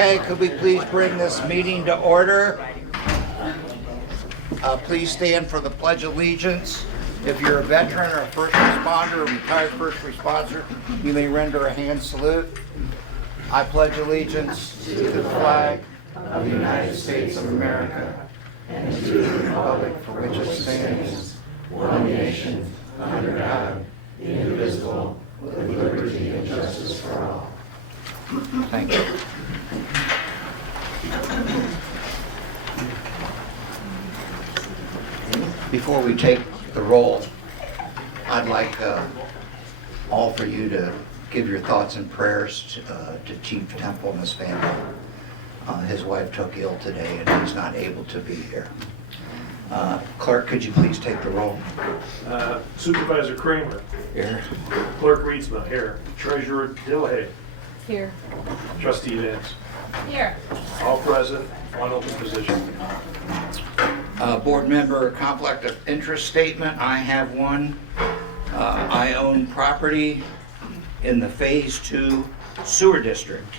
Okay, could we please bring this meeting to order? Please stand for the Pledge of Allegiance. If you're a veteran or a first responder or retired first responder, you may render a hand salute. I pledge allegiance to the flag of the United States of America and to the republic for which it stands, one nation, under God, indivisible, with liberty and justice for all. Thank you. Before we take the roll, I'd like all for you to give your thoughts and prayers to Chief Temple and his family. His wife took ill today and he's not able to be here. Clerk, could you please take the roll? Supervisor Kramer. Here. Clerk Reedsma. Here. Treasurer DeVoe. Here. Trustee Vance. Here. All present. One open position. Board member conflict of interest statement. I have one. I own property in the Phase 2 sewer district.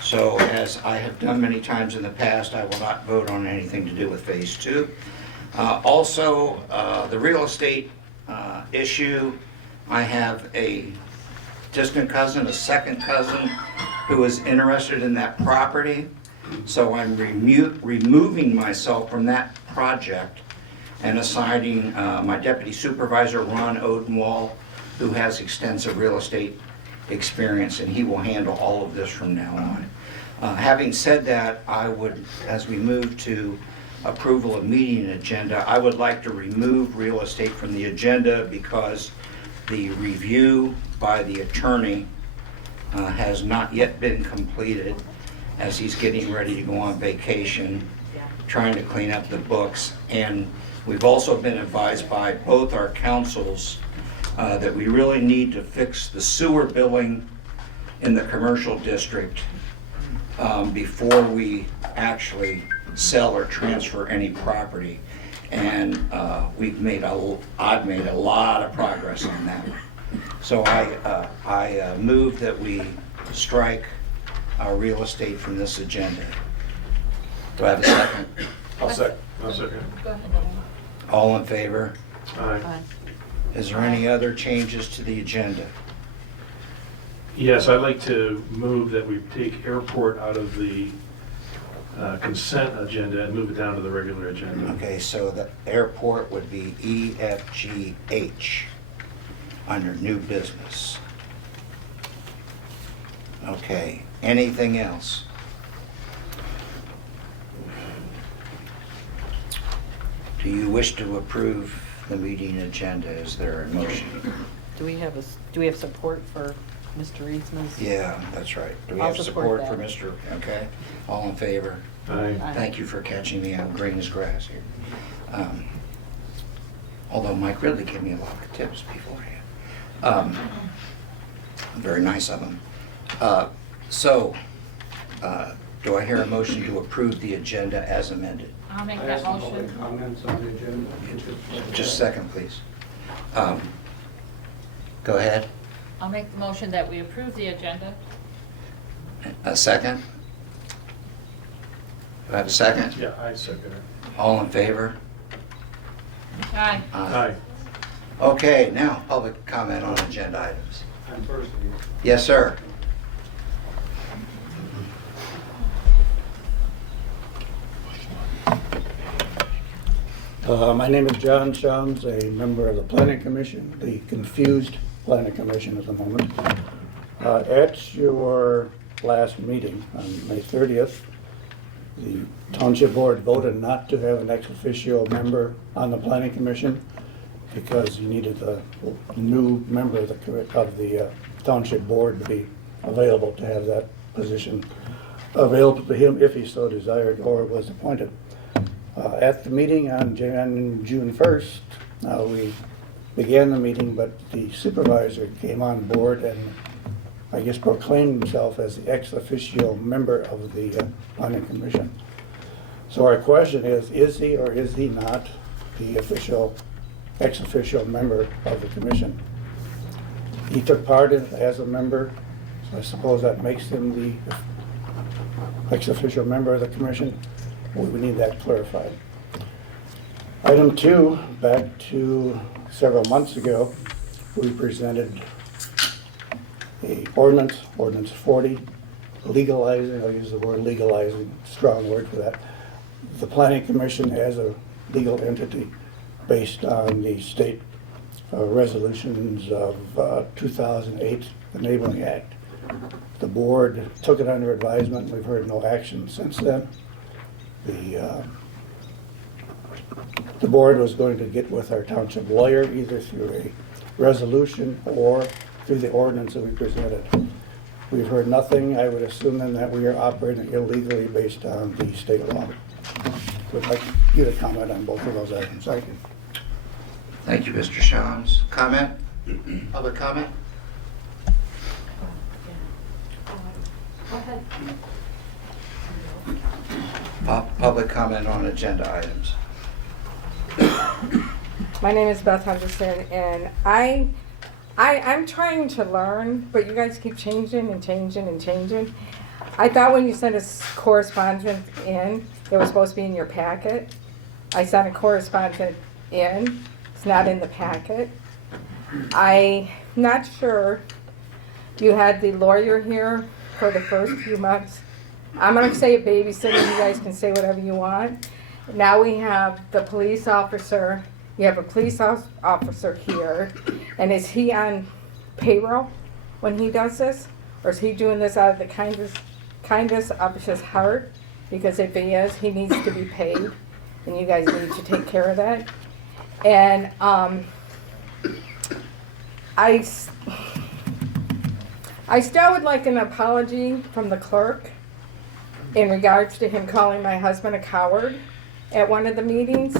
So as I have done many times in the past, I will not vote on anything to do with Phase 2. Also, the real estate issue, I have a distant cousin, a second cousin, who is interested in that property. So I'm removing myself from that project and assigning my deputy supervisor, Ron Odenwald, who has extensive real estate experience, and he will handle all of this from now on. Having said that, I would, as we move to approval of meeting agenda, I would like to remove real estate from the agenda because the review by the attorney has not yet been completed, as he's getting ready to go on vacation, trying to clean up the books. And we've also been advised by both our councils that we really need to fix the sewer billing in the commercial district before we actually sell or transfer any property. And I've made a lot of progress on that. So I move that we strike our real estate from this agenda. Do I have a second? I'll second. I'll second. Go ahead. All in favor? Aye. Is there any other changes to the agenda? Yes, I'd like to move that we take airport out of the consent agenda and move it down to the regular agenda. Okay, so the airport would be E, F, G, H under new business. Okay, anything else? Do you wish to approve the meeting agenda? Is there a motion? Do we have support for Mr. Reedsman's? Yeah, that's right. Do we I'll have support support for that. Mr.? Okay, all in favor? Aye. Aye. Thank you for catching me out green as grass here. Although Mike Ridley gave me a lot of tips beforehand. Very nice of him. Do I hear a motion to approve the agenda as amended? I'll make that motion. Comments on the agenda? Just a second, please. Go ahead. I'll make the motion that we approve the agenda. A second? Do I have a second? Yeah, I second it. All in favor? Aye. Aye. Okay, now public comment on agenda items. I'm first again. Yes, sir. My name is John Shums, a member of the Planning Commission, the confused Planning Commission at the moment. At your last meeting on May 30th, the Township Board voted not to have an ex officio member on the Planning Commission because you needed a new member of the Township Board to be available to have that position available to him if he so desired or was appointed. At the meeting on June 1st, we began the meeting, but the supervisor came on board and I guess proclaimed himself as the ex officio member of the Planning Commission. So our question is he or is he not the ex officio member of the commission? He took part in it as a member, so I suppose that makes him the ex-official member of the commission. We need that clarified. Item 2, back to several months ago, we presented a ordinance 40, legalizing, I'll use the word legalizing, strong word for that, the planning commission as a legal entity based on the state resolutions of 2008, the Enabling Act. The board took it under advisement. We've heard no action since then. The board was going to get with our township lawyer either through a resolution or through the ordinance that we presented. We've heard nothing. I would assume then that we are operating illegally based on the state law. Would like you to comment on both of those items. Thank you. Thank you, Mr. Shams. Comment? Public comment? Go ahead. Public comment on agenda items. My name is Beth Henderson, and I'm trying to learn, but you guys keep changing and changing and changing. I thought when you sent us correspondence in, it was supposed to be in your packet. I sent a correspondence in, it's not in the packet. I'm not sure, you had the lawyer here for the first few months. I'm gonna say babysitting, you guys can say whatever you want. Now we have the police officer, you have a police officer here, and is he on payroll when he does this? Or is he doing this out of the kindness of his heart? Because if he is, he needs to be paid, and you guys need to take care of that. And I still would like an apology from the clerk in regards to him calling my husband a coward at one of the meetings.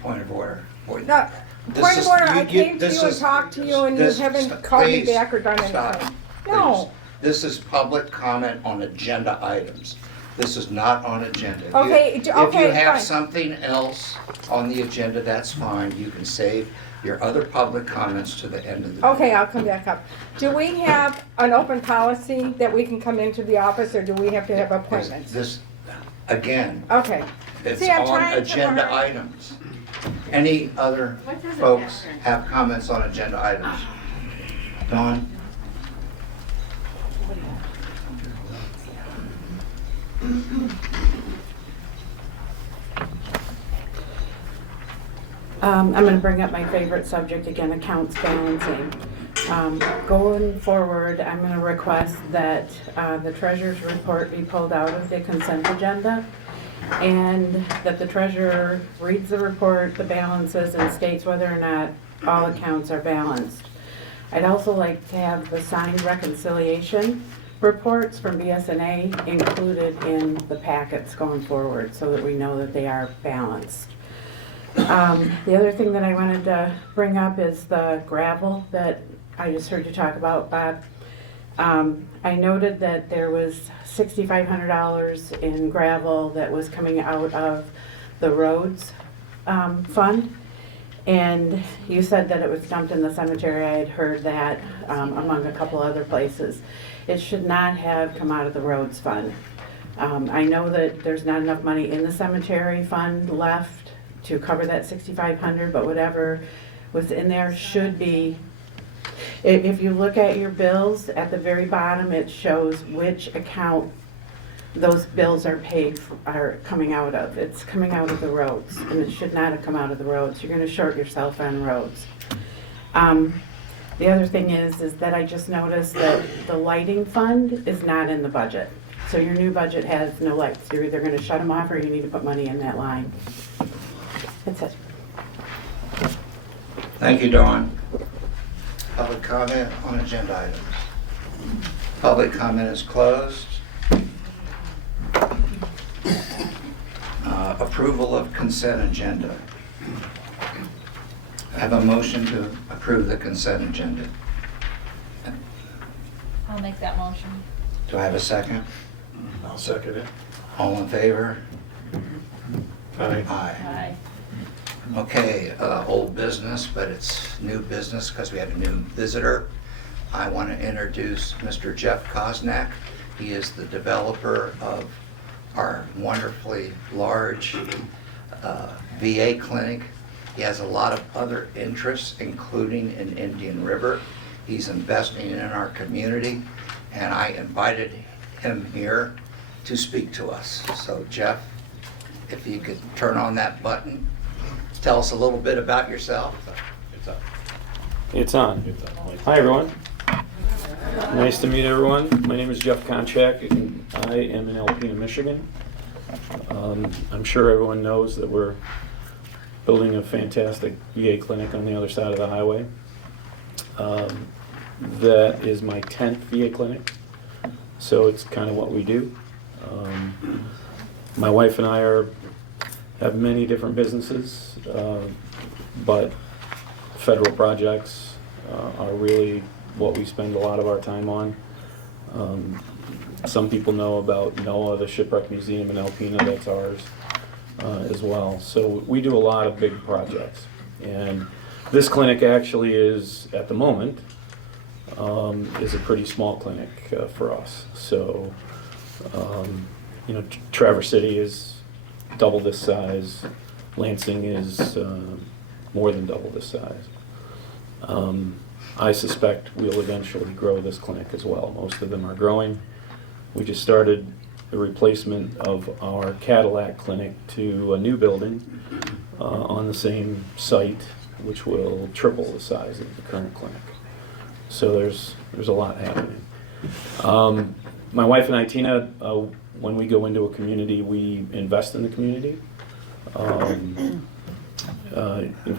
Point of order. No, point of order, I came to you and talked to you and you haven't called me back or done anything. No. This is public comment on agenda items. This is not on agenda. Okay, If you okay, have fine. something else on the agenda, that's fine. You can save your other public comments to the end of the. Okay, I'll come back up. Do we have an open policy that we can come into the office, or do we have to have appointments? This, again, Okay. it's See, I'm on trying to agenda learn. items. Any other folks have comments on agenda items? Dawn? I'm going to bring up my favorite subject again, accounts balancing. Going forward, I'm going to request that the treasurer's report be pulled out of the consent agenda, and that the treasurer reads the report, the balances, and states whether or not all accounts are balanced. I'd also like to have the signed reconciliation reports from BSNA included in the packets going forward so that we know that they are balanced. The other thing that I wanted to bring up is the gravel that I just heard you talk about, Bob. I noted that there was $6,500 in gravel that was coming out of the roads fund. And you said that it was dumped in the cemetery. I had heard that among a couple other places. It should not have come out of the roads fund. I know that there's not enough money in the cemetery fund left to cover that $6,500, but whatever was in there should be. If you look at your bills, at the very bottom, it shows which account those bills are coming out of. It's coming out of the roads, and it should not have come out of the roads. You're gonna short yourself on roads. The other thing is that I just noticed that the lighting fund is not in the budget. So your new budget has no lights. You're either gonna shut them off or you need to put money in that line. That's it. Thank you, Dawn. Public comment on agenda items. Public comment is closed. Approval of consent agenda. I have a motion to approve the consent agenda. I'll make that motion. Do I have a second? I'll second it. All in favor? Aye. Aye. Aye. Okay, old business, but it's new business because we have a new visitor. I want to introduce Mr. Jeff Kosnak. He is the developer of our wonderfully large VA clinic. He has a lot of other interests, including in Indian River. He's investing in our community, and I invited him here to speak to us. So Jeff, if you could turn on that button, tell us a little bit about yourself. It's on. Hi, everyone. Nice to meet everyone. My name is Jeff Konchak, and I am in Alpena, Michigan. I'm sure everyone knows that we're building a fantastic VA clinic on the other side of the highway. That is my 10th VA clinic, so it's kind of what we do. My wife and I have many different businesses, but federal projects are really what we spend a lot of our time on. Some people know about NOAA, the Shipwreck Museum in Alpena, that's ours as well. So we do a lot of big projects. And this clinic actually is, at the moment, is a pretty small clinic for us. So, Traverse City is double this size. Lansing is more than double this size. I suspect we'll eventually grow this clinic as well. Most of them are growing. We just started the replacement of our Cadillac clinic to a new building on the same site, which will triple the size of the current clinic. So there's a lot happening. My wife and I, Tina, when we go into a community, we invest in the community. Of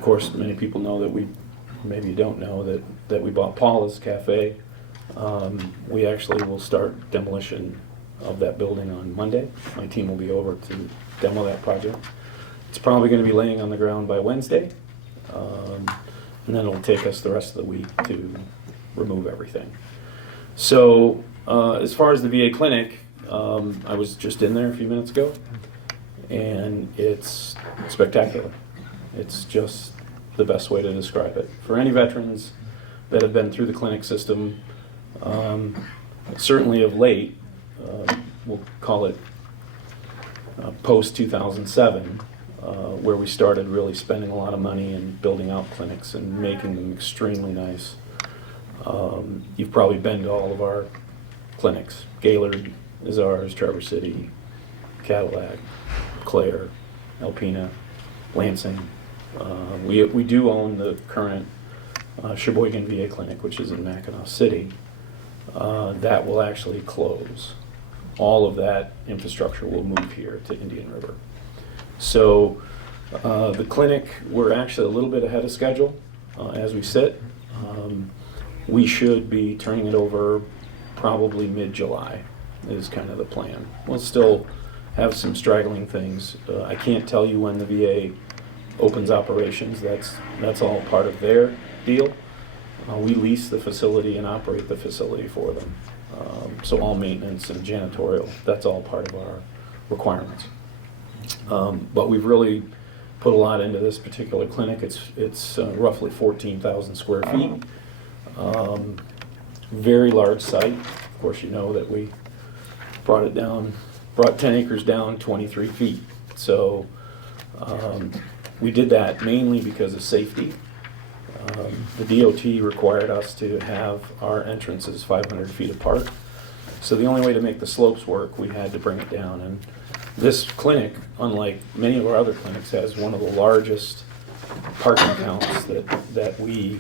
course, many people know that maybe you don't know that we bought Paula's Cafe. We actually will start demolition of that building on Monday. My team will be over to demo that project. It's probably going to be laying on the ground by Wednesday, and then it'll take us the rest of the week to remove everything. So as far as the VA clinic, I was just in there a few minutes ago, and it's spectacular. It's just the best way to describe it. For any veterans that have been through the clinic system, certainly of late, we'll call it post-2007, where we started really spending a lot of money and building out clinics and making them extremely nice. You've probably been to all of our clinics. Gaylord is ours, Traverse City, Cadillac, Clare, Alpena, Lansing. We do own the current Sheboygan VA clinic, which is in Mackinac City. That will actually close. All of that infrastructure will move here to Indian River. So the clinic, we're actually a little bit ahead of schedule as we sit. We should be turning it over probably mid-July is kind of the plan. We'll still have some straggling things. I can't tell you when the VA opens operations. That's all part of their deal. We lease the facility and operate the facility for them. So all maintenance and janitorial, that's all part of our requirements. But we've really put a lot into this particular clinic. It's roughly 14,000 square feet. Very large site. Of course, you know that we brought 10 acres down 23 feet. So we did that mainly because of safety. The DOT required us to have our entrances 500 feet apart. So the only way to make the slopes work, we had to bring it down. And this clinic, unlike many of our other clinics, has one of the largest parking counts that we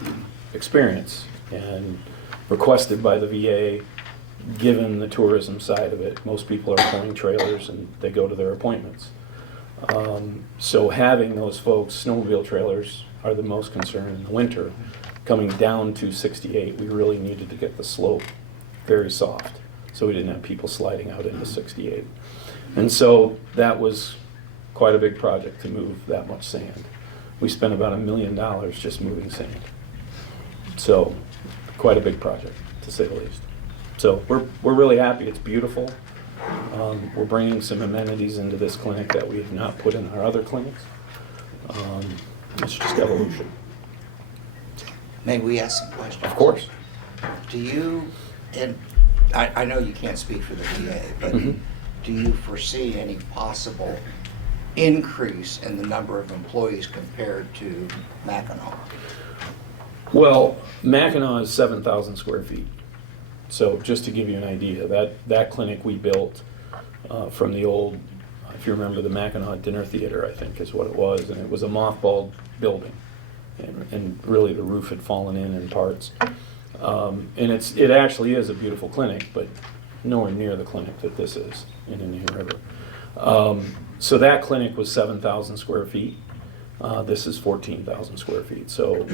experience, and requested by the VA, given the tourism side of it. Most people are pulling trailers and they go to their appointments. So having those folks, snowmobile trailers are the most concern in the winter. Coming down to 68, we really needed to get the slope very soft so we didn't have people sliding out into 68. And so that was quite a big project to move that much sand. We spent about $1 million just moving sand. So quite a big project, to say the least. So we're really happy. It's beautiful. We're bringing some amenities into this clinic that we have not put in our other clinics. It's just evolution. May we ask some questions? Of course. Do you, and I know you can't speak for the VA, but Mhm. do you foresee any possible increase in the number of employees compared to Mackinac? Well, Mackinac is 7,000 square feet. So just to give you an idea, that clinic we built from the old, if you remember, the Mackinac Dinner Theater, I think is what it was, and it was a mothballed building. And really the roof had fallen in parts. And it actually is a beautiful clinic, but nowhere near the clinic that this is in Indian River. So that clinic was 7,000 square feet. This is 14,000 square feet. So,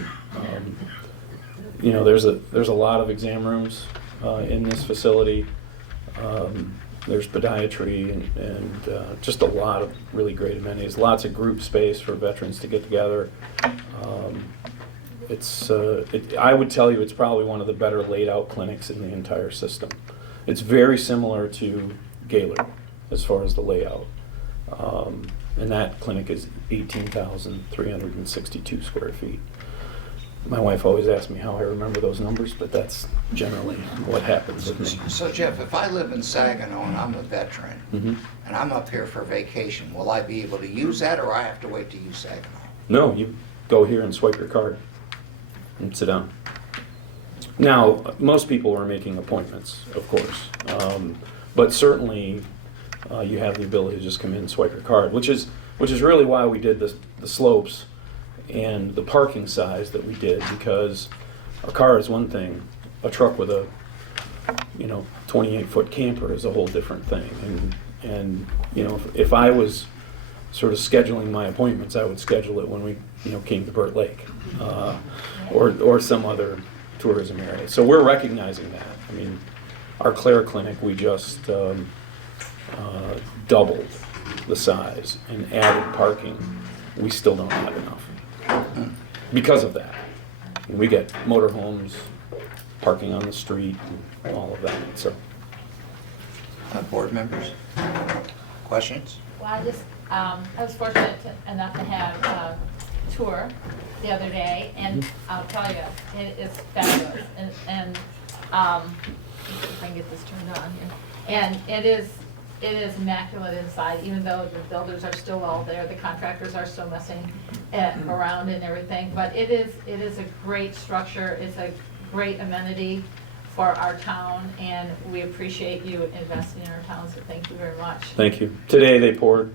there's a lot of exam rooms in this facility. There's podiatry and just a lot of really great amenities. Lots of group space for veterans to get together. I would tell you it's probably one of the better laid out clinics in the entire system. It's very similar to Gaylord as far as the layout. And that clinic is 18,362 square feet. My wife always asks me how I remember those numbers, but that's generally what happens with me. So Jeff, if I live in Saginaw and I'm a veteran, Mhm. and I'm up here for vacation, will I be able to use that, or I have to wait to use Saginaw? No, you go here and swipe your card and sit down. Now, most people are making appointments, of course, but certainly you have the ability to just come in and swipe your card, which is really why we did the slopes and the parking size that we did, because a car is one thing, a truck with a 28-foot camper is a whole different thing. And if I was sort of scheduling my appointments, I would schedule it when we came to Burt Lake or some other tourism area. So we're recognizing that. I mean, our Clare clinic, we just doubled the size and added parking. We still don't have enough because of that. And we get motorhomes, parking on the street, and all of that. So, Board members, questions? Well, I was fortunate enough to have a tour the other day, and I'll tell you, it is fabulous. And if I can get this turned on here. And it is immaculate inside, even though the builders are still all there, the contractors are still messing around and everything. But it is a great structure. It's a great amenity for our town, and we appreciate you investing in our town, so thank you very much. thank you. Today they poured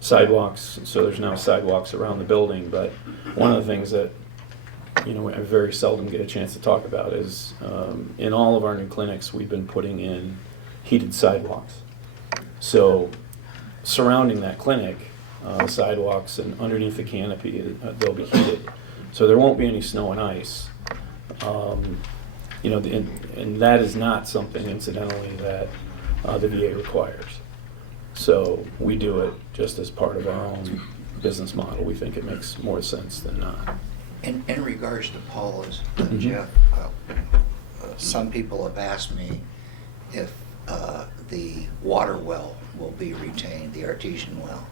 sidewalks, so there's now sidewalks around the building. But one of the things that I very seldom get a chance to talk about is in all of our new clinics we've been putting in heated sidewalks. So surrounding that clinic, sidewalks and underneath the canopy, they'll be heated. So there won't be any snow and ice. And that is not something, incidentally, that the VA requires. So we do it just as part of our own business model. We think it makes more sense than not. In regards to Paula's, Jeff, some people have asked me if the water well will be retained, the artesian well.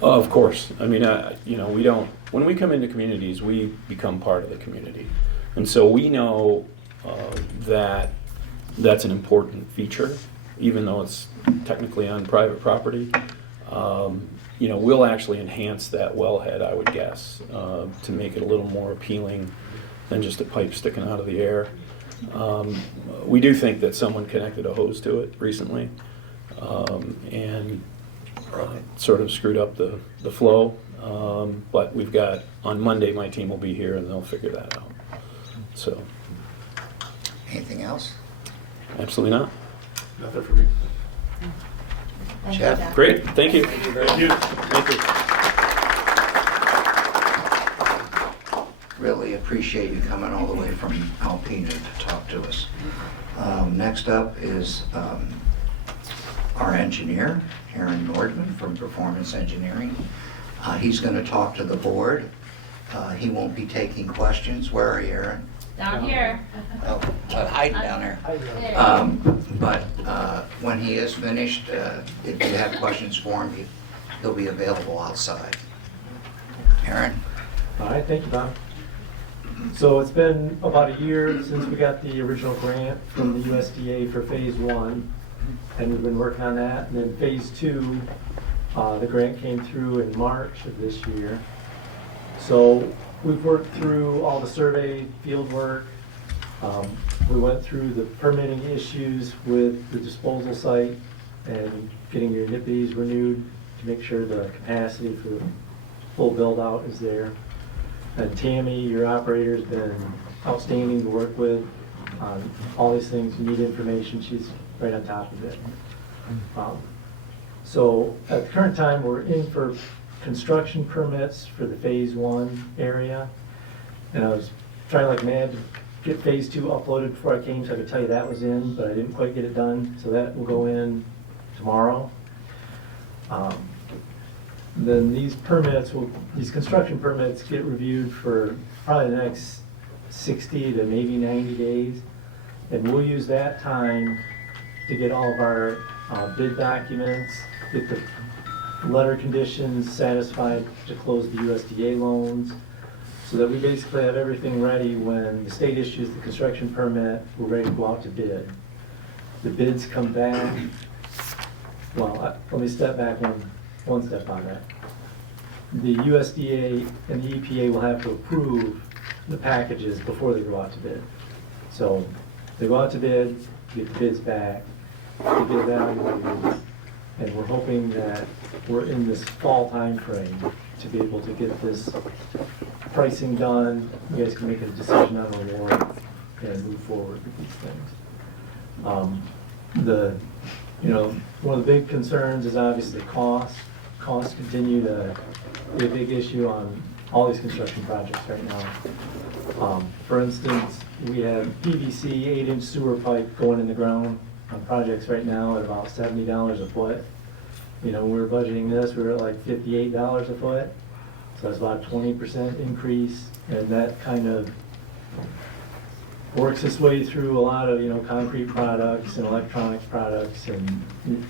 Of course. I mean, we don't, when we come into communities, we become part of the community. And so we know that that's an important feature, even though it's technically on private property. We'll actually enhance that wellhead, I would guess, to make it a little more appealing than just a pipe sticking out of the air. We do think that someone connected a hose to it recently and sort of screwed up the flow. But we've got, on Monday, my team will be here and they'll figure that out. So, Anything else? absolutely not. Nothing for me. Thank you, Jeff? Jeff. Great, thank you. Thank you very Thank you. much. Thank you. Really appreciate you coming all the way from Alpena to talk to us. Next up is our engineer, Aaron Nordman from Performance Engineering. He's going to talk to the board. He won't be taking questions. Where are you, Aaron? Down here. Oh, hiding down there. There. But when he is finished, if you have questions for him, he'll be available outside. Aaron? All right, thank you, Bob. So it's been about a year since we got the original grant from the USDA for phase 1, and we've been working on that. And then phase 2, the grant came through in March of this year. So we've worked through all the survey, field work. We went through the permitting issues with the disposal site and getting your NIPIs renewed to make sure the capacity for the full build out is there. And Tammy, your operator's been outstanding to work with on all these things. You need information, she's right on top of it. So at the current time, we're in for construction permits for the phase 1 area. And I was trying like mad to get phase 2 uploaded before I came, so I could tell you that was in, but I didn't quite get it done. So that will go in tomorrow. Then these construction permits get reviewed for probably the next 60 to maybe 90 days. And we'll use that time to get all of our bid documents, get the letter conditions satisfied to close the USDA loans, so that we basically have everything ready when the state issues the construction permit, we're ready to go out to bid. The bids come back, well, let me step back one step on that. The USDA and the EPA will have to approve the packages before they go out to bid. So they go out to bid, get the bids back, they get evaluated, and we're hoping that we're in this fall time frame to be able to get this pricing done. You guys can make a decision on the award and move forward with these things. One of the big concerns is obviously cost. Costs continue to be a big issue on all these construction projects right now. For instance, we have PVC 8-inch sewer pipe going in the ground on projects right now at about $70 a foot. When we were budgeting this, we were at like $58 a foot. So that's about a 20% increase, and that kind of works its way through a lot of, concrete products and electronics products, and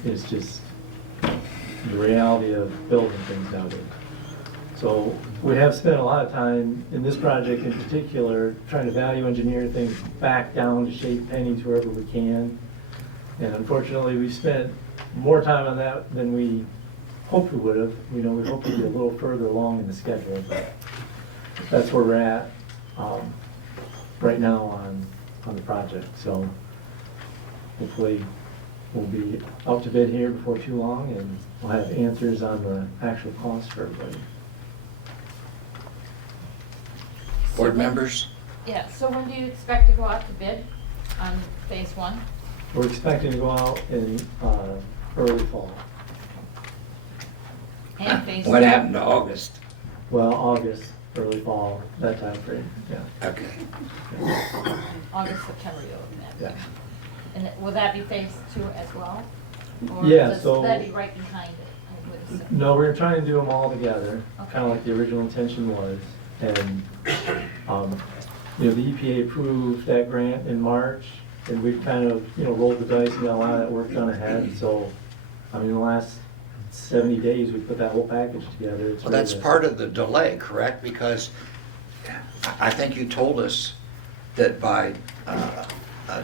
it's just the reality of building things nowadays. So we have spent a lot of time in this project in particular trying to value engineer things back down to shave pennies wherever we can. And unfortunately, we've spent more time on that than we hoped we would have. We hoped to be a little further along in the schedule, but that's where we're at right now on the project. So hopefully we'll be out to bid here before too long, and we'll have answers on the actual cost for everybody. Board members? Yeah, so when do you expect to go out to bid on phase 1? We're expecting to go out in early fall. And phase 2? What happened to August? Well, August, early fall, that time frame, yeah. Okay. August, September, you're looking at. Yeah. And will that be phase 2 as well? Or Yeah, does so- that be right behind it, I would assume? No, we're trying to do them all together, Okay. kind of like the original intention was. And, the EPA approved that grant in March, and we've kind of, rolled the dice and got a lot of that work done ahead. So, in the last 70 days, we put that whole package together. It's Well, ready that's to- part of the delay, correct? Because I think you told us that by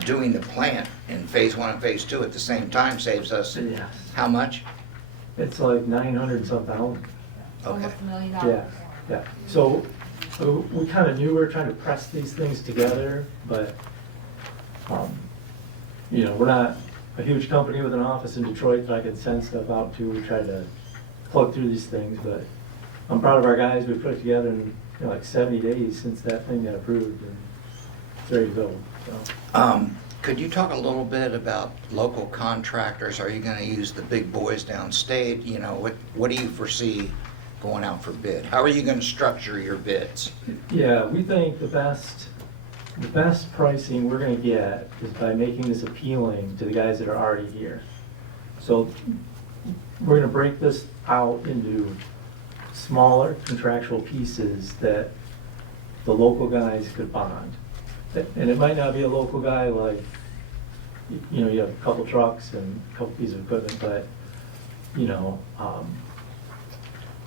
doing the plant in phase 1 and phase 2 at the same time saves us Yes. how much? It's like 900 and some thousand. Almost $1 million. Yeah, yeah. So we kind of knew we were trying to press these things together, but, we're not a huge company with an office in Detroit that I could send stuff out to. We tried to plug through these things, but I'm proud of our guys. We put it together in like 70 days since that thing got approved, and it's ready to go. So. Could you talk a little bit about local contractors? Are you going to use the big boys downstate? What do you foresee going out for bid? How are you going to structure your bids? Yeah, we think the best pricing we're gonna get is by making this appealing to the guys that are already here. So we're gonna break this out into smaller contractual pieces that the local guys could bond. And it might not be a local guy like, you have a couple trucks and a couple pieces of equipment, but,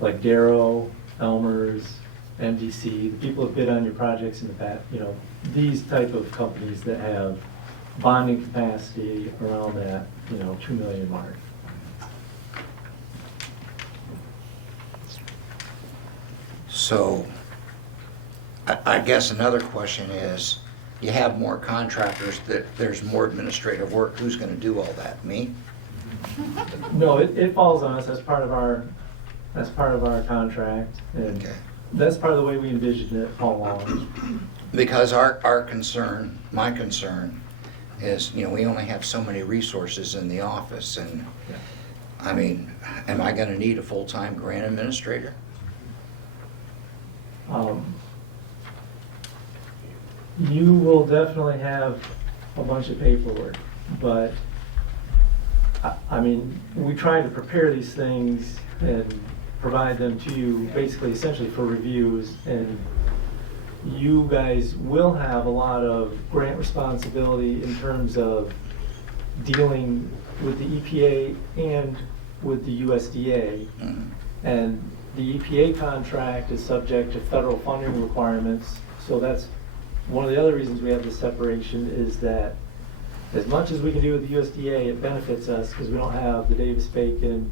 like Darrow, Elmer's, MDC, the people that bid on your projects in the past, you know, these type of companies that have bonding capacity around that, you know, 2 million mark. So, I guess another question is, you have more contractors, that there's more administrative work, who's gonna do all that, me? No, it falls on us as part of our contract, and Okay. that's part of the way we envisioned it all along. Because our concern, my concern, is, you know, we only have so many resources in the office, and, Yeah. I mean, am I gonna need a full-time grant administrator? You will definitely have a bunch of paperwork, but, I mean, we try to prepare these things and provide them to you, basically, essentially for reviews, and you guys will have a lot of grant responsibility in terms of dealing with the EPA and with the USDA. Mhm. And the EPA contract is subject to federal funding requirements, so that's one of the other reasons we have this separation, is that as much as we can do with the USDA, it benefits us because we don't have the Davis-Bacon,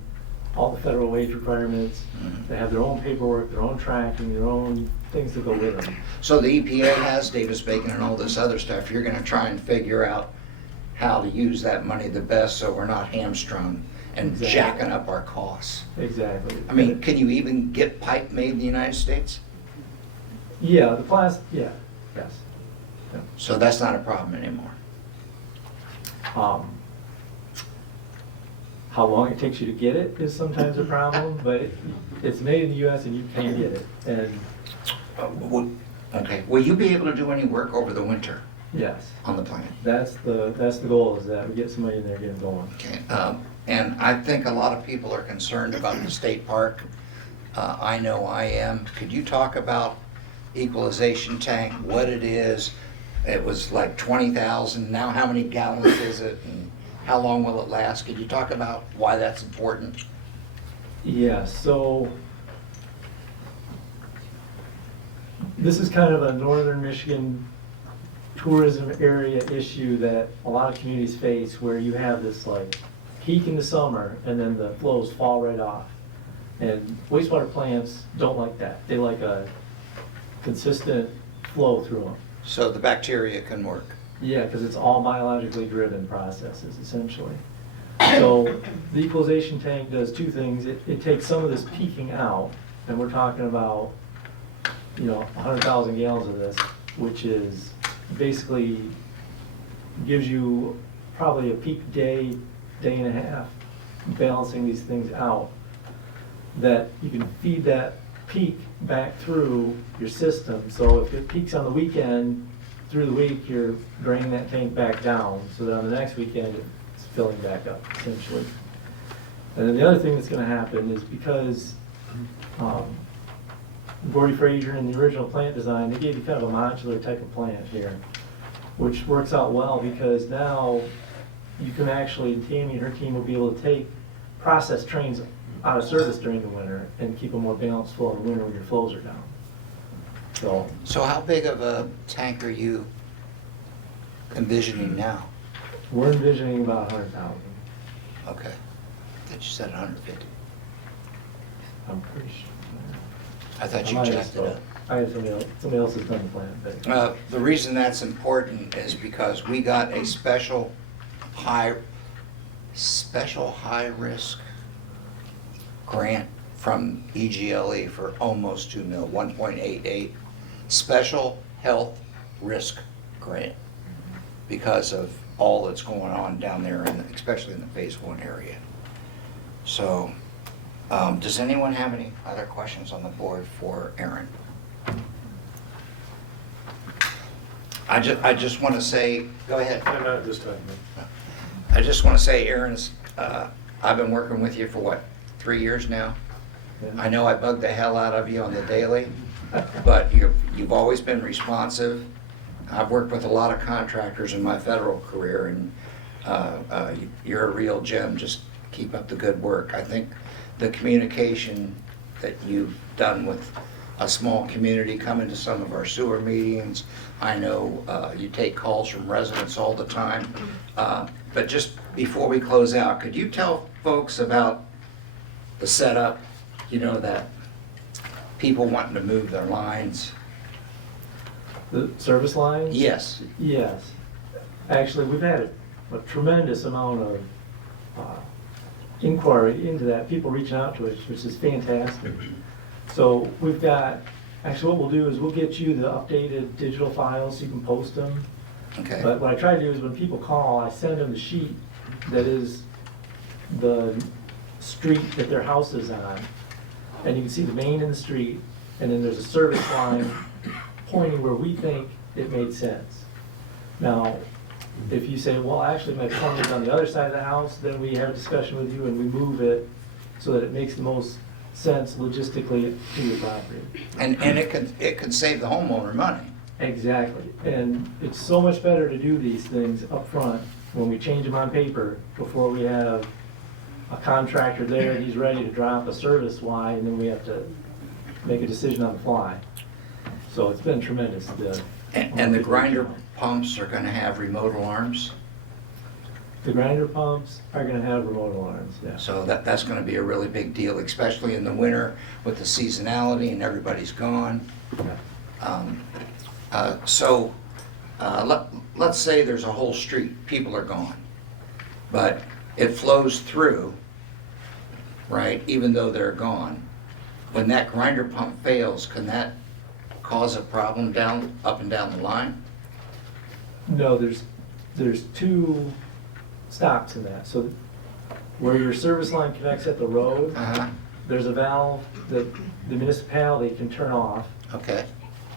all the federal wage requirements. They have their own paperwork, their own tracking, their own things that go with them. So the EPA has Davis-Bacon and all this other stuff, you're gonna try and figure out how to use that money the best, so we're not hamstrung and Exactly. jacking up our costs. Exactly. I mean, can you even get pipe made in the United States? Yeah, the plastic, yeah, yes. So that's not a problem anymore. How long it takes you to get it is sometimes a problem, but it's made in the US and you can get it. And Okay, will you be able to do any work over the winter yes, on the plant? that's the goal, is that we get somebody in there, get them going. Okay, and I think a lot of people are concerned about the state park. I know I am. Could you talk about equalization tank, what it is? It was like 20,000, now how many gallons is it, and how long will it last? Could you talk about why that's important? Yeah, so this is kind of a northern Michigan tourism area issue that a lot of communities face, where you have this like peak in the summer and then the flows fall right off. And wastewater plants don't like that. They like a consistent flow through them. So the bacteria can work. Yeah, because it's all biologically driven processes, essentially. So the equalization tank does two things. It takes some of this peaking out, and we're talking about, you know, 100,000 gallons of this, which is basically gives you probably a peak day, day and a half, balancing these things out, that you can feed that peak back through your system. So if it peaks on the weekend, through the week, you're draining that tank back down, so that on the next weekend, it's filling back up, essentially. And then the other thing that's gonna happen is, because Gordy Frazier in the original plant design, they gave you kind of a modular type of plant here, which works out well, because now you can actually, Tammy and her team will be able to take process trains out of service during the winter and keep a more balanced flow in the winter when your flows are down. So how big of a tank are you envisioning now? We're envisioning about 100,000. Okay. I thought you said 150. I'm pretty sure. I thought I you might have jacked it up. spoke. I had somebody else has done the plan, but The reason that's important is because we got a special high risk grant from EGLE for almost 2 mil, 1.88, special health risk grant, because of all that's going on down there, especially in the phase 1 area. So, does anyone have any other questions on the board for Aaron? I just want to say, go ahead. Not at this time, no. I just want to say, Aaron's, I've been working with you for what, 3 years now? yeah. I know I bug the hell out of you on the daily, but you've always been responsive. I've worked with a lot of contractors in my federal career, and you're a real gem. Just keep up the good work. I think the communication that you've done with a small community coming to some of our sewer meetings. I know you take calls from residents all the time. But just before we close out, could you tell folks about the setup, you know, that people wanting to move their lines? The service lines? Yes. Yes. Actually, we've had a tremendous amount of inquiry into that, people reaching out to us, which is fantastic. So we've got, actually what we'll do is we'll get you the updated digital files so you can post them. Okay. But what I try to do is when people call, I send them the sheet that is the street that their house is on. And you can see the main in the street, and then there's a service line pointing where we think it made sense. Now, if you say, well, actually my plumbing's on the other side of the house, then we have a discussion with you and we move it so that it makes the most sense logistically to your property. And it can save the homeowner money. Exactly. And it's so much better to do these things up front when we change them on paper before we have a contractor there and he's ready to drop a service Y and then we have to make a decision on the fly. So it's been tremendous. And the grinder pumps are gonna have remote alarms? The grinder pumps are gonna have remote alarms, yes. So that's gonna be a really big deal, especially in the winter with the seasonality and everybody's gone. Let's say there's a whole street, people are gone, but it flows through, right, even though they're gone. When that grinder pump fails, can that cause a problem up and down the line? No, there's two stops in that. So where your service line connects at the road, Uh-huh, there's a valve that the municipality can turn off. okay.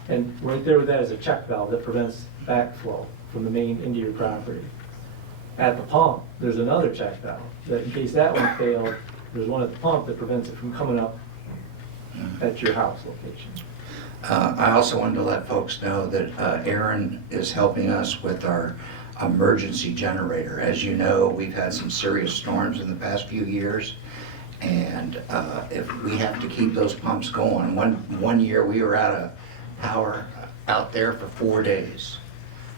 And right there with that is a check valve that prevents backflow from the main into your property. At the pump, there's another check valve that in case that one failed, there's one at the pump that prevents it from coming up at your house location. I also wanted to let folks know that Aaron is helping us with our emergency generator. As you know, we've had some serious storms in the past few years, and if we have to keep those pumps going. One year we were out of power out there for 4 days.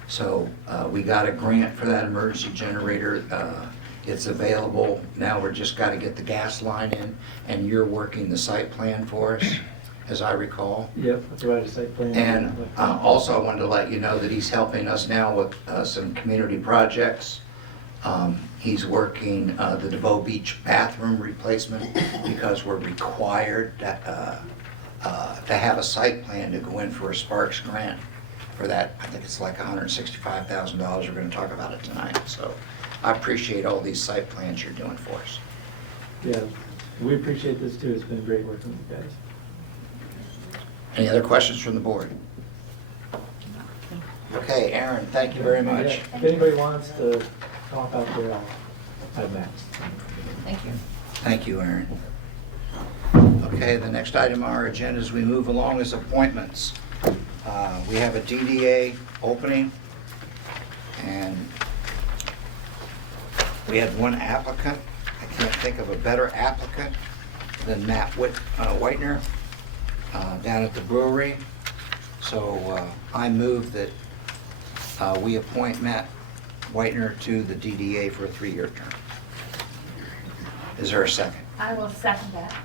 So we got a grant for that emergency generator. It's available. Now we're just got to get the gas line in, and you're working the site plan for us, as I recall. Yep, that's right, a site plan. And also, I wanted to let you know that he's helping us now with some community projects. He's working the DeVoe Beach bathroom replacement because we're required to have a site plan to go in for a Sparks grant for that. I think it's like $165,000. We're going to talk about it tonight. So I appreciate all these site plans you're doing for us. Yeah, we appreciate this too. It's been great working with you guys. Any other questions from the board? Okay, Aaron, thank you very much. Yeah, if anybody wants to talk out there, I'm next. Thank you. Thank you, Aaron. Okay, the next item on our agenda as we move along is appointments. We have a DDA opening, and we had one applicant. I can't think of a better applicant than Matt Whitener down at the brewery. So I move that we appoint Matt Whitener to the DDA for a 3-year term. Is there a second? I will second that.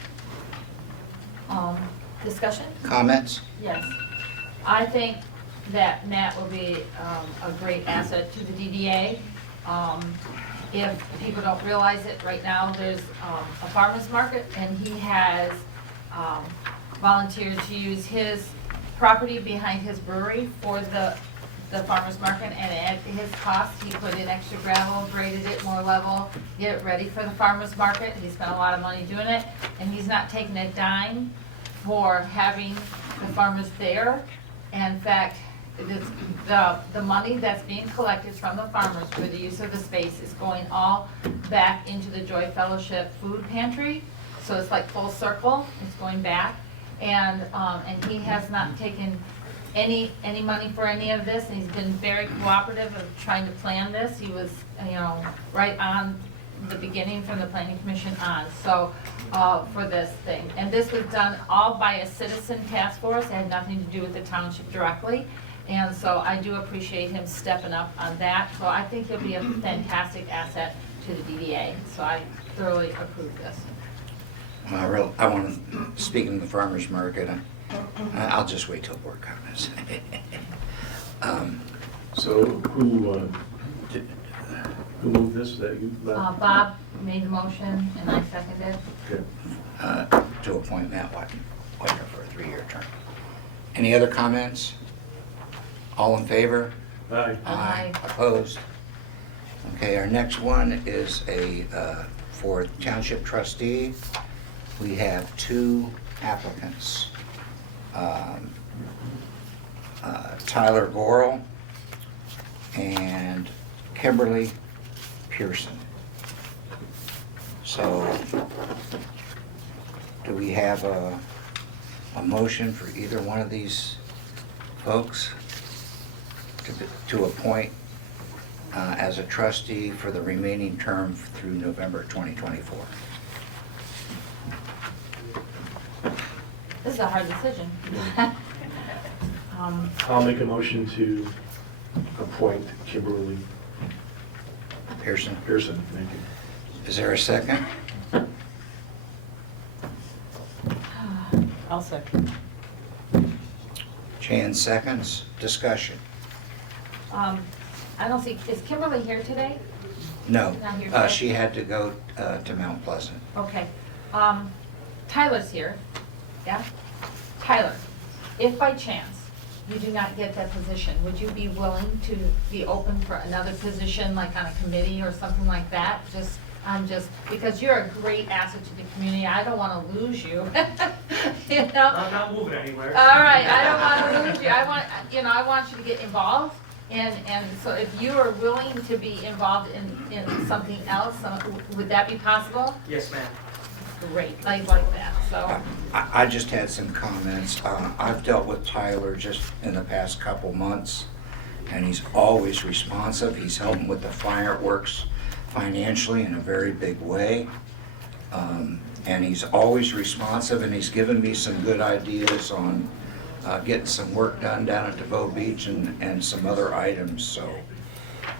Discussion? Comments? Yes. I think that Matt will be a great asset to the DDA. If people don't realize it, right now there's a farmer's market, and he has volunteered to use his property behind his brewery for the farmer's market, and at his cost, he put in extra gravel, graded it more level, get it ready for the farmer's market. He spent a lot of money doing it, and he's not taking a dime for having the farmers there. And in fact, the money that's being collected from the farmers for the use of the space is going all back into the Joy Fellowship food pantry. So it's like full circle, it's going back. And he has not taken any money for any of this, and he's been very cooperative of trying to plan this. He was, right on the beginning from the planning commission on, so, for this thing. And this was done all by a citizen task force, it had nothing to do with the township directly. And so I do appreciate him stepping up on that, so I think he'll be a fantastic asset to the DDA, so I thoroughly approve this. I want to, speaking of the farmer's market, I'll just wait till board comments. So who moved this? Is that you? Bob? Bob made the motion and I seconded. Okay. To appoint Matt Whitener for a 3-year term. Any other comments? All in favor? Aye. Aye. Opposed? Okay, our next one is for township trustee. We have 2 applicants. Tyler Gorel and Kimberly Pearson. So, do we have a motion for either one of these folks to appoint as a trustee for the remaining term through November 2024? This is a hard decision. I'll make a motion to appoint Kimberly Pearson, Pearson. Thank you. is there a second? I'll second. Chan seconds. Discussion. I don't see, is Kimberly here today? No, Not here today? she had to go to Mount Pleasant. Okay. Tyler's here, yeah? Tyler, if by chance you do not get that position, would you be willing to be open for another position, like on a committee or something like that? Because you're a great asset to the community, I don't want to lose you. You know? I'm not moving anywhere. All right, I don't want to lose you, I want you to get involved. And so if you are willing to be involved in something else, would that be possible? Yes, ma'am. Great, I like that, so. I just had some comments. I've dealt with Tyler just in the past couple months, and he's always responsive. He's helping with the fireworks financially in a very big way. And he's always responsive, and he's given me some good ideas on getting some work done down at DeVoe Beach and some other items. So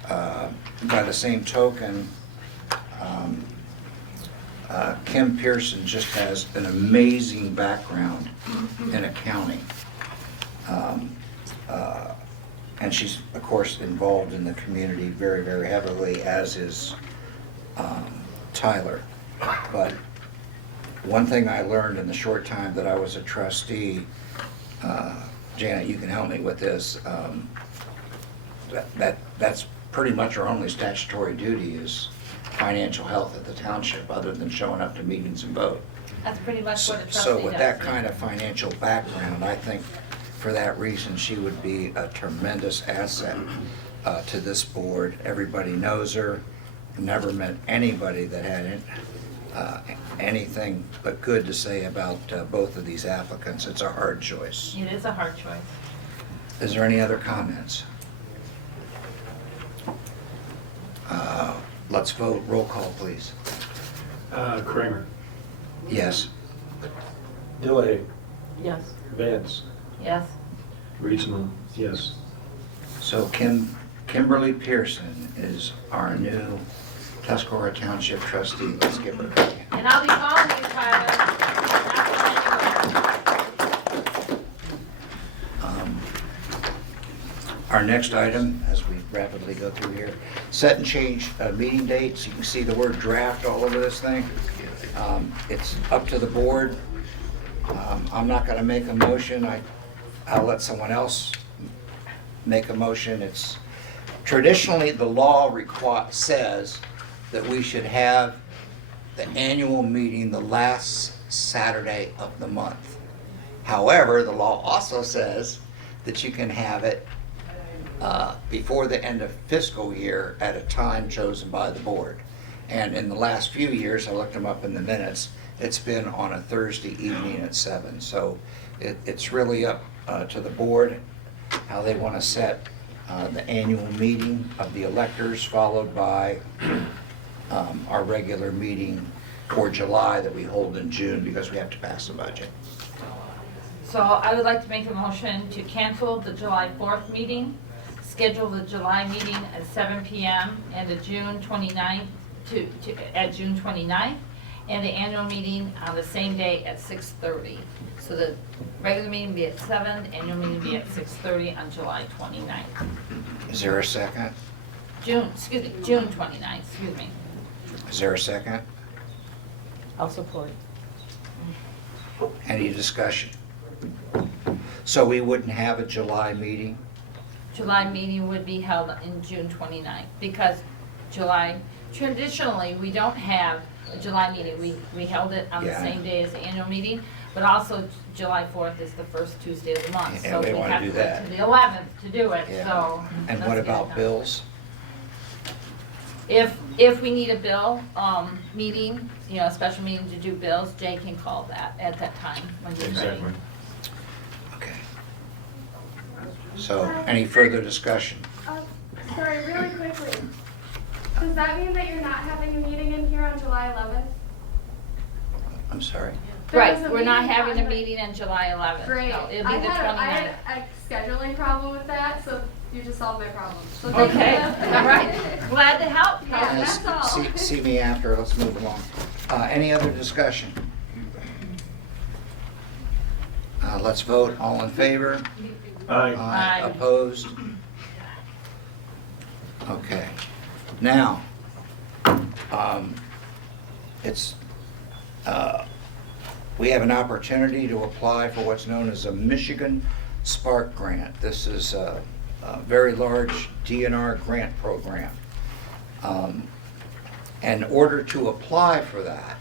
by the same token, Kim Pearson just has an amazing background in accounting. And she's, of course, involved in the community very, very heavily, as is Tyler. But one thing I learned in the short time that I was a trustee, Janet, you can help me with this, that's pretty much our only statutory duty is financial health at the township, other than showing up to meetings and vote. That's pretty much what a trustee does. So with that kind of financial background, I think for that reason, she would be a tremendous asset to this board. Everybody knows her. Never met anybody that had anything but good to say about both of these applicants. It's a hard choice. It is a hard choice. Is there any other comments? Let's vote. Roll call, please. Kramer. Yes. DeLay. Yes. Vance. Yes. Reesman. Yes. So Kimberly Pearson is our new Tuscarora Township trustee. Let's give her a hand. And I'll be following you, Tyler. Our next item, as we rapidly go through here, set and change meeting dates. You can see the word draft all over this thing. It's up to the board. I'm not going to make a motion. I'll let someone else make a motion. It's traditionally the law says that we should have the annual meeting the last Saturday of the month. However, the law also says that you can have it before the end of fiscal year at a time chosen by the board. And in the last few years, I looked them up in the minutes, it's been on a Thursday evening at 7. So it's really up to the board how they want to set the annual meeting of the electors, followed by our regular meeting for July that we hold in June because we have to pass the budget. So I would like to make a motion to cancel the July 4th meeting, schedule the July meeting at 7 PM and the June 29th at June 29th, and the annual meeting on the same day at 6:30. So the regular meeting be at 7, annual meeting be at 6:30 on July 29th. Is there a second? June 29th, excuse me. Is there a second? I'll support. Any discussion? So we wouldn't have a July meeting? July meeting would be held in June 29th, because traditionally, we don't have a July meeting. We held it on the Yeah. same day as the annual meeting, but also July 4th is the first Tuesday of the month. Yeah, So we we wanna have do to wait that. to the 11th to do it, Yeah. so. And let's what get it about done. bills? If we need a bill meeting, a special meeting to do bills, Jay can call that at that time when he's ready. Exactly. Okay. So, any further discussion? Sorry, really quickly. Does that mean that you're not having a meeting in here on July 11th? I'm sorry? There was Right, a we're not meeting having a on the- meeting on July 11th. Great. No, it'll I be the had 29th. a scheduling problem with that, so you just solved my problem. So thank Okay, you. all right. Glad to help. Yeah, Yes, that's all. see me after, let's move along. Any other discussion? Let's vote, all in favor? Aye. Aye. Opposed? Okay. Now, we have an opportunity to apply for what's known as a Michigan Spark Grant. This is a very large DNR grant program. In order to apply for that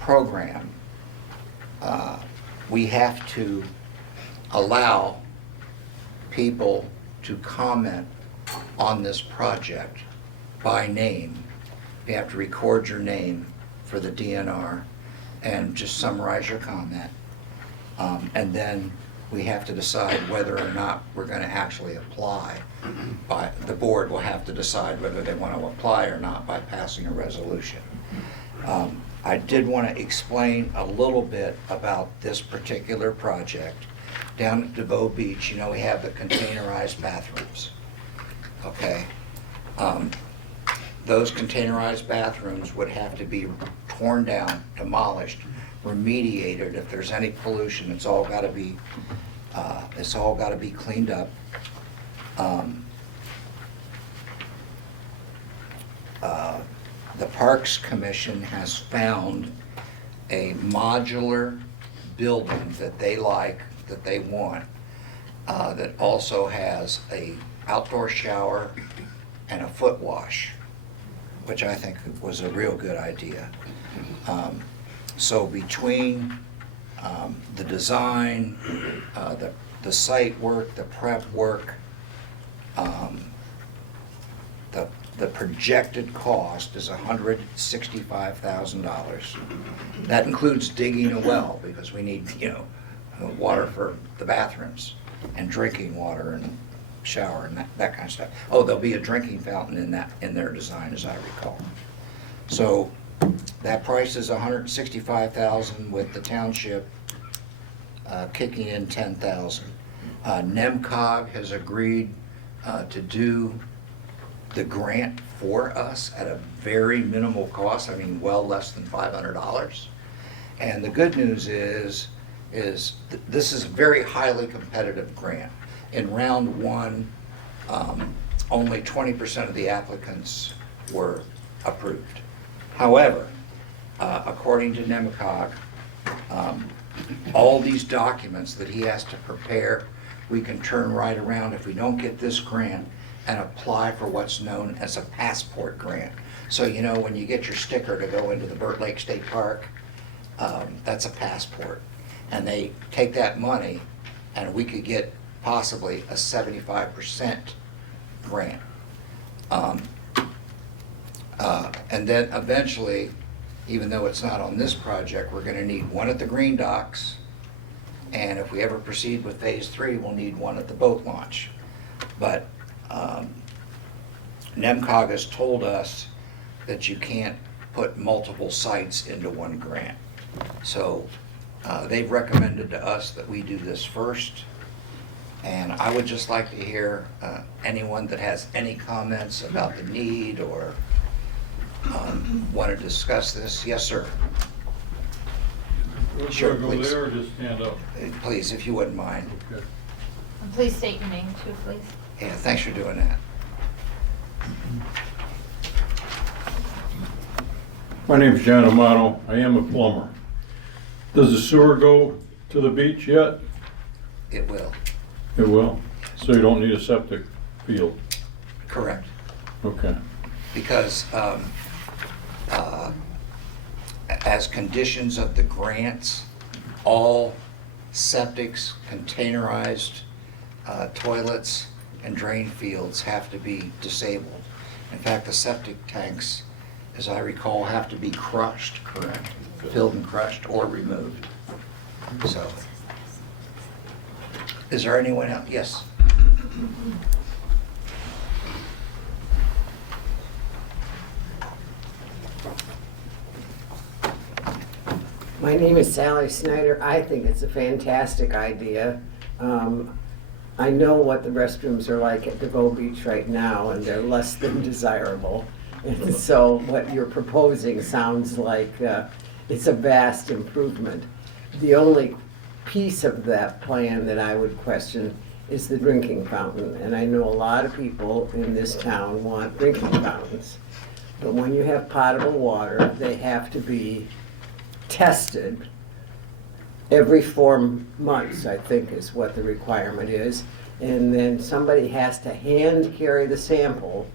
program, we have to allow people to comment on this project by name. You have to record your name for the DNR and just summarize your comment. And then we have to decide whether or not we're going to actually apply. The board will have to decide whether they want to apply or not by passing a resolution. I did want to explain a little bit about this particular project. Down at DeVoe Beach, we have the containerized bathrooms. Okay? Those containerized bathrooms would have to be torn down, demolished, remediated. If there's any pollution, it's all got to be cleaned up. The Parks Commission has found a modular building that they like, that they want, that also has a outdoor shower and a foot wash, which I think was a real good idea. So between the design, the site work, the prep work, the projected cost is $165,000. That includes digging a well, because we need, water for the bathrooms, and drinking water, and shower, and that kind of stuff. Oh, there'll be a drinking fountain in their design, as I recall. So that price is $165,000, with the township kicking in $10,000. NEMCOG has agreed to do the grant for us at a very minimal cost. I mean, well less than $500. And the good news is this is a very highly competitive grant. In round one, only 20% of the applicants were approved. However, according to NEMCOG, all these documents that he has to prepare, we can turn right around if we don't get this grant and apply for what's known as a passport grant. So when you get your sticker to go into the Burt Lake State Park, that's a passport. And they take that money, and we could get possibly a 75% grant. And then eventually, even though it's not on this project, we're gonna need one at the Green Docks, and if we ever proceed with phase 3, we'll need one at the boat launch. But NEMCOG has told us that you can't put multiple sites into one grant. So they've recommended to us that we do this first. And I would just like to hear anyone that has any comments about the need or want to discuss this. Yes, sir. Sure, Go please. there or just stand up? Please, if you wouldn't mind. Okay. And please state your name too, please. Yeah, thanks for doing that. My name's John Amato. I am a plumber. Does the sewer go to the beach yet? It will. It will? So you don't need a septic field? Correct. Okay. Because as conditions of the grants, all septics, containerized toilets, and drain fields have to be disabled. In fact, the septic tanks, as I recall, have to be crushed, correct? Filled and crushed or removed. So, is there anyone else? Yes. My name is Sally Snyder. I think it's a fantastic idea. I know what the restrooms are like at DeVoe Beach right now, and they're less than desirable. And so what you're proposing sounds like it's a vast improvement. The only piece of that plan that I would question is the drinking fountain. And I know a lot of people in this town want drinking fountains. But when you have potable water, they have to be tested every 4 months, I think is what the requirement is. And then somebody has to hand carry the sample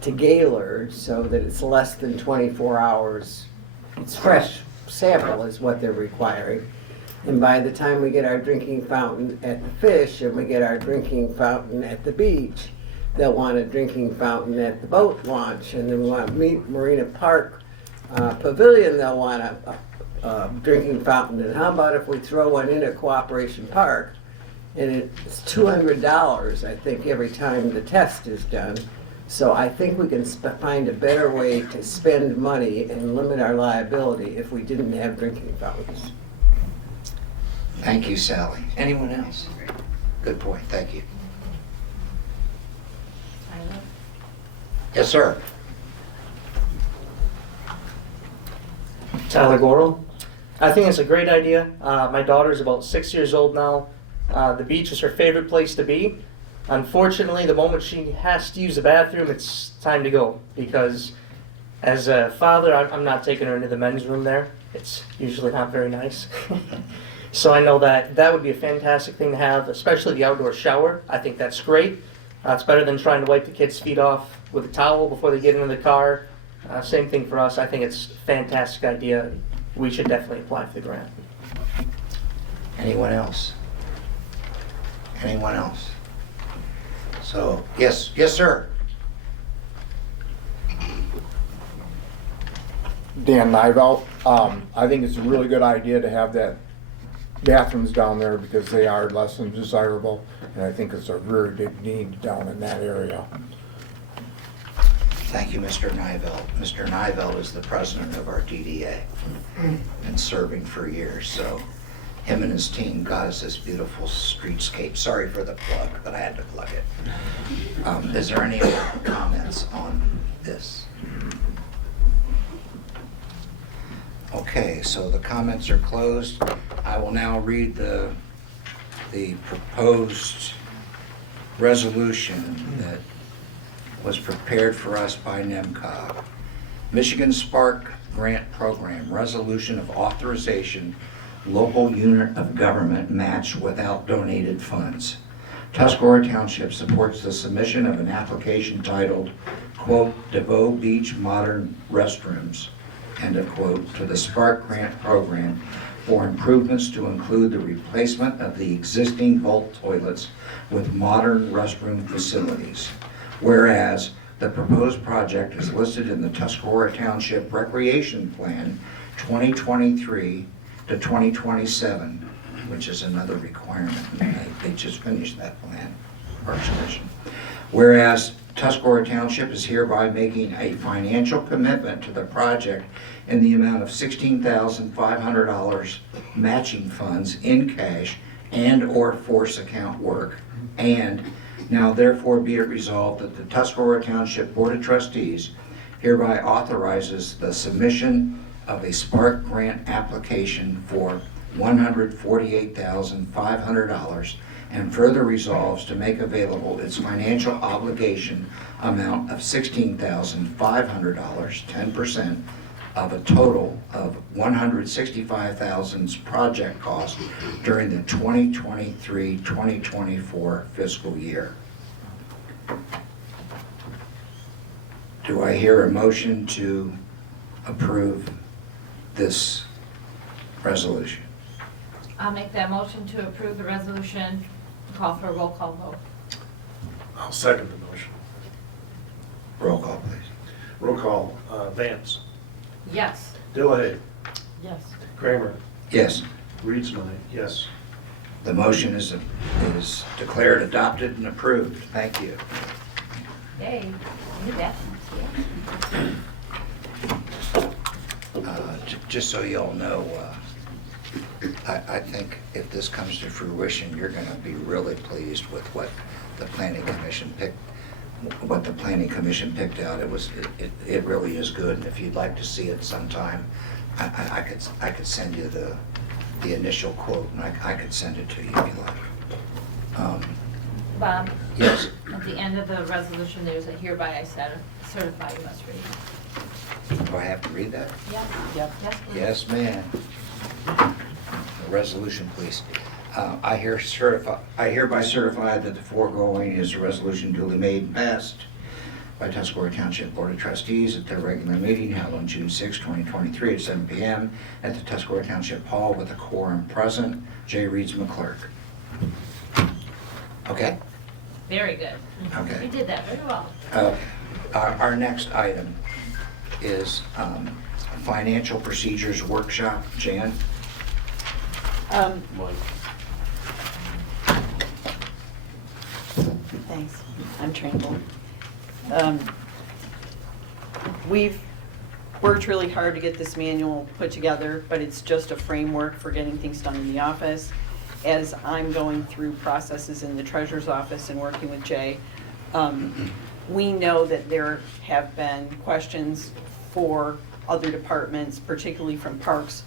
to Gaylord so that it's less than 24 hours. It's fresh sample is what they're requiring. And by the time we get our drinking fountain at the fish and we get our drinking fountain at the beach, they'll want a drinking fountain at the boat launch. And then we want Marina Park Pavilion, they'll want a drinking fountain. And how about if we throw one in at Cooperation Park? And it's $200, I think, every time the test is done. So I think we can find a better way to spend money and limit our liability if we didn't have drinking fountains. Thank you, Sally. Anyone else? Good point, thank you. Yes, sir. Tyler Gorel. I think it's a great idea. My daughter's about 6 years old now. The beach is her favorite place to be. Unfortunately, the moment she has to use the bathroom, it's time to go. Because as a father, I'm not taking her into the men's room there. It's usually not very nice. So I know that would be a fantastic thing to have, especially the outdoor shower. I think that's great. It's better than trying to wipe the kids' feet off with a towel before they get into the car. Same thing for us. I think it's a fantastic idea. We should definitely apply for the grant. Anyone else? Anyone else? So, yes, sir. Dan Nivell. I think it's a really good idea to have that bathrooms down there because they are less than desirable, and I think it's a very big need down in that area. Thank you, Mr. Nivell. Mr. Nivell is the president of our DDA and serving for years, so him and his team got us this beautiful streetscape. Sorry for the plug, but I had to plug it. Is there any other comments on this? Okay, so the comments are closed. I will now read the proposed resolution that was prepared for us by NEMCOG. Michigan Spark Grant Program, resolution of authorization, local unit of government match without donated funds. Tuscarora Township supports the submission of an application titled, quote, DeVoe Beach Modern Restrooms, end of quote, to the Spark Grant Program for improvements to include the replacement of the existing vault toilets with modern restroom facilities. Whereas the proposed project is listed in the Tuscarora Township Recreation Plan 2023 to 2027, which is another requirement. They just finished that plan, Parks Commission. Whereas Tuscarora Township is hereby making a financial commitment to the project in the amount of $16,500 matching funds in cash and/or force account work. And now therefore be it resolved that the Tuscarora Township Board of Trustees hereby authorizes the submission of a Spark grant application for $148,500 and further resolves to make available its financial obligation amount of $16,500, 10% of a total of $165,000's project cost during the 2023-2024 fiscal year. Do I hear a motion to approve this resolution? I'll make that motion to approve the resolution, call for a roll call vote. I'll second the motion. Roll call, please. Roll call, Vance, Yes. Dillahay, Yes. Kramer, Yes, Reedsma, yes. the motion is declared adopted and approved. Thank you. Yay. You did that. Just so you all know, I think if this comes to fruition, you're going to be really pleased with what the planning commission picked out. It really is good, and if you'd like to see it sometime, I could send you the initial quote, and I could send it to you if you like. Bob, Yes. at the end of the resolution, there's a hereby I certify you must read. Do I have to read that? Yes. Yep. Yes, please. Yes, ma'am. The resolution, please. I hereby certify that the foregoing is a resolution duly made and passed by Tuscarora Township Board of Trustees at their regular meeting held on June 6, 2023 at 7 p.m. at the Tuscarora Township Hall with a quorum present. J. Reedsma, clerk. Okay? Very good. Okay. You did that very well. Our next item is financial procedures workshop. Jan? Thanks. I'm Trample. We've worked really hard to get this manual put together, but it's just a framework for getting things done in the office. As I'm going through processes in the treasurer's office and working with Jay, we know that there have been questions for other departments, particularly from Parks,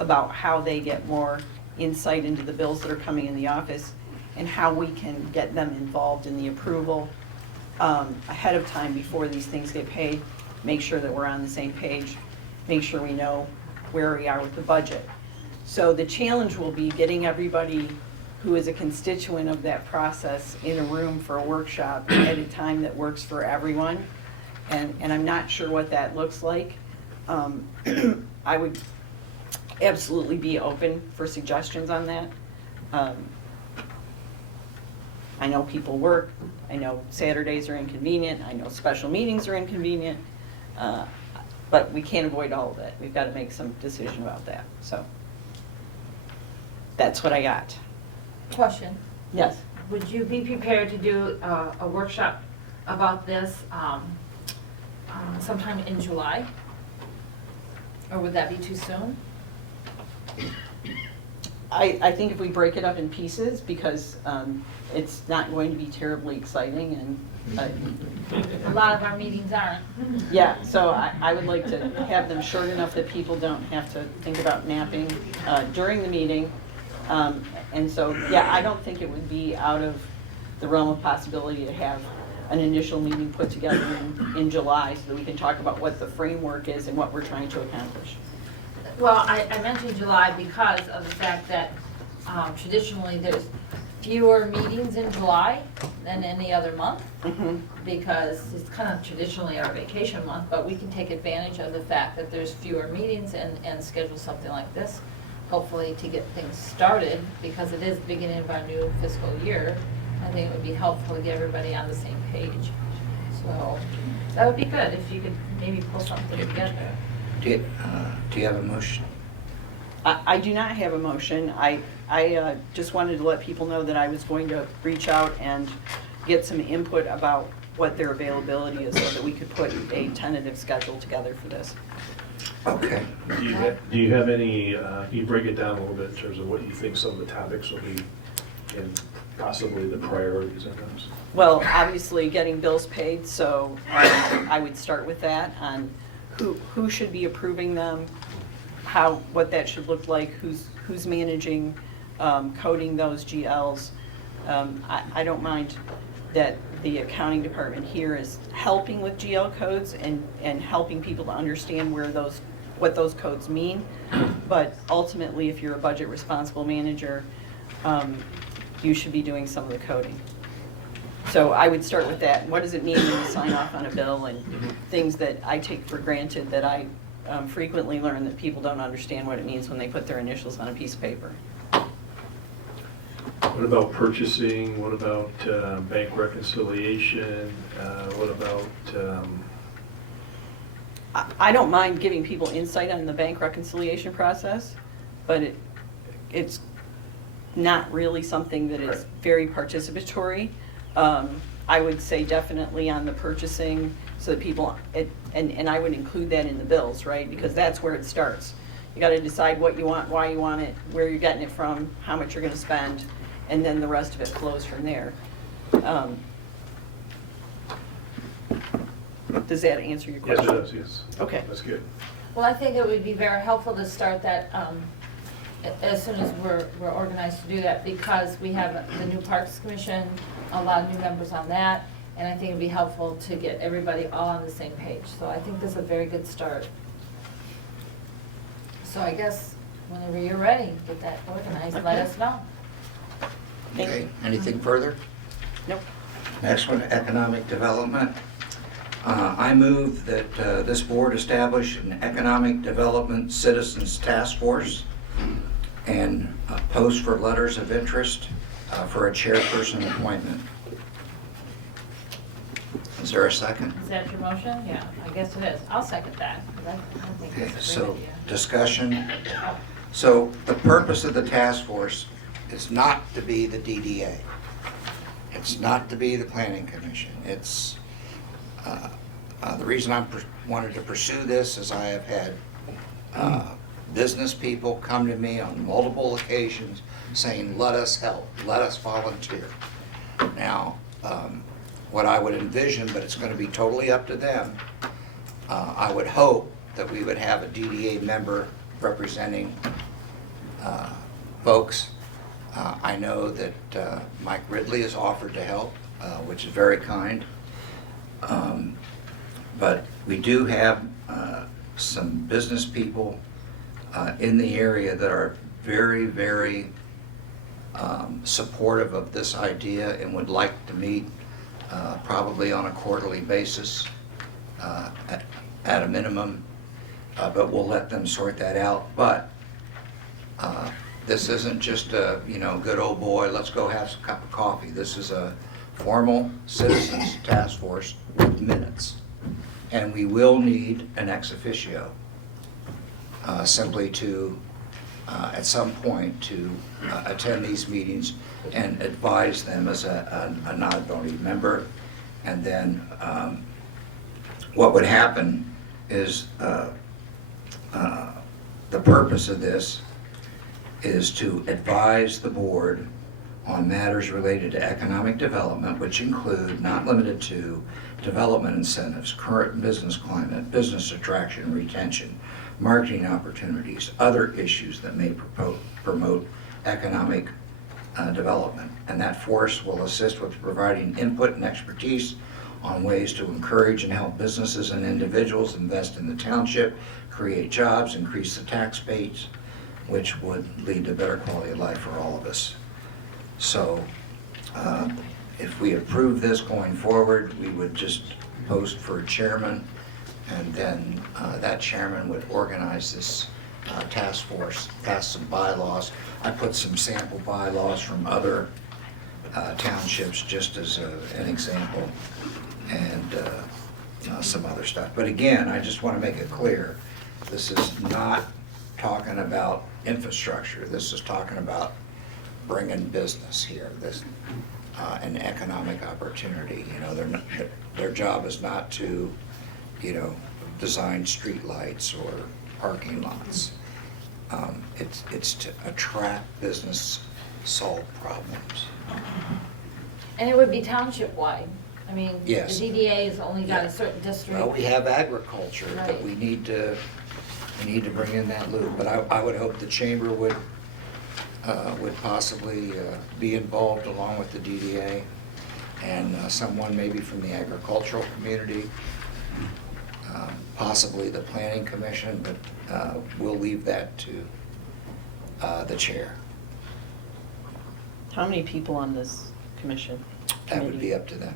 about how they get more insight into the bills that are coming in the office and how we can get them involved in the approval ahead of time before these things get paid, make sure that we're on the same page, make sure we know where we are with the budget. So the challenge will be getting everybody who is a constituent of that process in a room for a workshop at a time that works for everyone. And I'm not sure what that looks like. I would absolutely be open for suggestions on that. I know people work, I know Saturdays are inconvenient, I know special meetings are inconvenient, but we can't avoid all of it. We've got to make some decision about that, so. That's what I got. Question. Yes. Would you be prepared to do a workshop about this sometime in July? Or would that be too soon? I think if we break it up in pieces, because it's not going to be terribly exciting and A lot of our meetings aren't. yeah, so I would like to have them short enough that people don't have to think about napping during the meeting. And so, yeah, I don't think it would be out of the realm of possibility to have an initial meeting put together in July so that we can talk about what the framework is and what we're trying to accomplish. Well, I mentioned July because of the fact that traditionally there's fewer meetings in July than any other month, because it's kind of traditionally our vacation month, but we can take advantage of the fact that there's fewer meetings and schedule something like this, hopefully to get things started, because it is the beginning of our new fiscal year. I think it would be helpful to get everybody on the same page. So that would be good if you could maybe pull something together. Do you have a motion? I do not have a motion. I just wanted to let people know that I was going to reach out and get some input about what their availability is so that we could put a tentative schedule together for this. Okay. Do you have any, you break it down a little bit in terms of what you think some of the topics will be and possibly the priorities of those? Well, obviously, getting bills paid, so I would start with that, on who should be approving them, what that should look like, who's managing, coding those GLs. I don't mind that the accounting department here is helping with GL codes and helping people to understand what those codes mean. But ultimately, if you're a budget responsible manager, you should be doing some of the coding. So I would start with that. What does it mean when you sign off on a bill, and things that I take for granted that I frequently learn that people don't understand what it means when they put their initials on a piece of paper. What about purchasing? What about bank reconciliation? What about? I don't mind giving people insight on the bank reconciliation process, but it's not really something that is very participatory. I would say definitely on the purchasing, so that people, and I would include that in the bills, right? Because that's where it starts. You got to decide what you want, why you want it, where you're getting it from, how much you're going to spend, and then the rest of it flows from there. Does that answer your question? Yes, it does, yes. Okay. That's good. Well, I think it would be very helpful to start that as soon as we're organized to do that, because we have the new Parks Commission, a lot of new members on that, and I think it'd be helpful to get everybody all on the same page. So I think this is a very good start. So I guess whenever you're ready, get that organized, let us know. Okay, anything further? Nope. Next one, economic development. I move that this board establish an economic development citizens task force and post for letters of interest for a chairperson appointment. Is there a second? Is that your motion? Yeah, I guess it is. I'll second that, because I think Okay, it's a great so idea. discussion. So the purpose of the task force is not to be the DDA. It's not to be the planning commission. It's, the reason I wanted to pursue this is I have had business people come to me on multiple occasions saying, let us help, let us volunteer. Now, what I would envision, but it's going to be totally up to them, I would hope that we would have a DDA member representing folks. I know that Mike Ridley has offered to help, which is very kind. But we do have some business people in the area that are very, very supportive of this idea and would like to meet probably on a quarterly basis at a minimum, but we'll let them sort that out. But this isn't just a, good old boy, let's go have a cup of coffee. This is a formal citizens task force with minutes. And we will need an ex officio simply to, at some point, to attend these meetings and advise them as a non-voting member. And then what would happen is the purpose of this is to advise the board on matters related to economic development, which include, not limited to, development incentives, current business climate, business attraction and retention, marketing opportunities, other issues that may promote economic development. And that force will assist with providing input and expertise on ways to encourage and help businesses and individuals invest in the township, create jobs, increase the tax base, which would lead to better quality of life for all of us. So if we approve this going forward, we would just post for a chairman, and then that chairman would organize this task force, pass some bylaws. I put some sample bylaws from other townships just as an example, and some other stuff. But again, I just want to make it clear, this is not talking about infrastructure. This is talking about bringing business here. an economic opportunity. You know, their job is not to, you know, design streetlights or parking lots. It's to attract business, solve problems. And it would be township-wide. I mean, the Yes. DDA has only got Yeah. a certain district. Well, we have agriculture, but Right. we need to bring in that loop. But I would hope the chamber would possibly be involved along with the DDA and someone maybe from the agricultural community, possibly the planning commission, but we'll leave that to the chair. How many people on this commission? That would be up to them.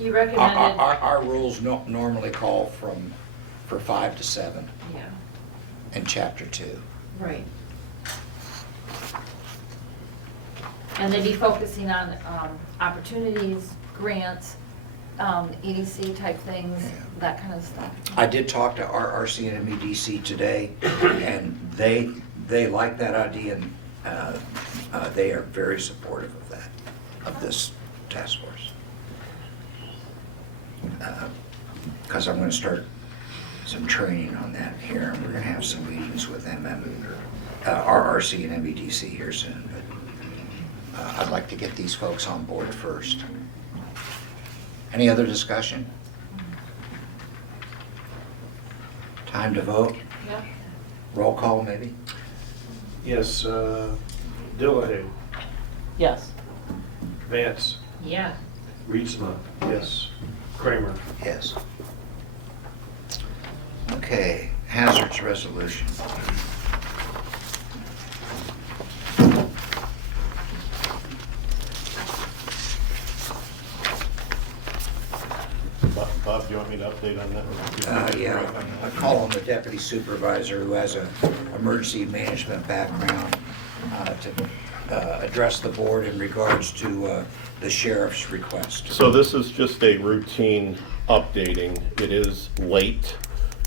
You recommended, Our rules normally call for 5 to 7 yeah, in chapter 2. right. And they'd be focusing on opportunities, grants, EDC type things, Yeah. that kind of stuff. I did talk to RRC and MEDC today, and they like that idea, and they are very supportive of that, of this task force. Because I'm going to start some training on that here, and we're going to have some meetings with RRC and MEDC here soon. But I'd like to get these folks on board first. Any other discussion? Time to vote? Yep. Roll call, maybe? Yes, Dillahay, Yes. Vance, Yeah. Reedsma, yes. Kramer. Yes. Okay, hazards resolution. Bob, do you want me to update on that? Yeah, I call on the deputy supervisor who has an emergency management background to address the board in regards to the sheriff's request. So this is just a routine updating. It is late.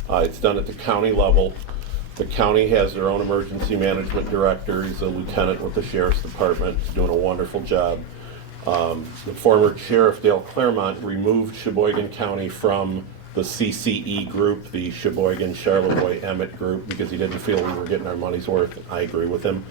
It's done at the county level. The county has their own emergency management director. He's a lieutenant with the sheriff's department. He's doing a wonderful job. The former sheriff, Dale Claremont, removed Sheboygan County from the CCE group, the Sheboygan, Charlevoix, Emmett group, because he didn't feel we were getting our money's worth. I agree with him.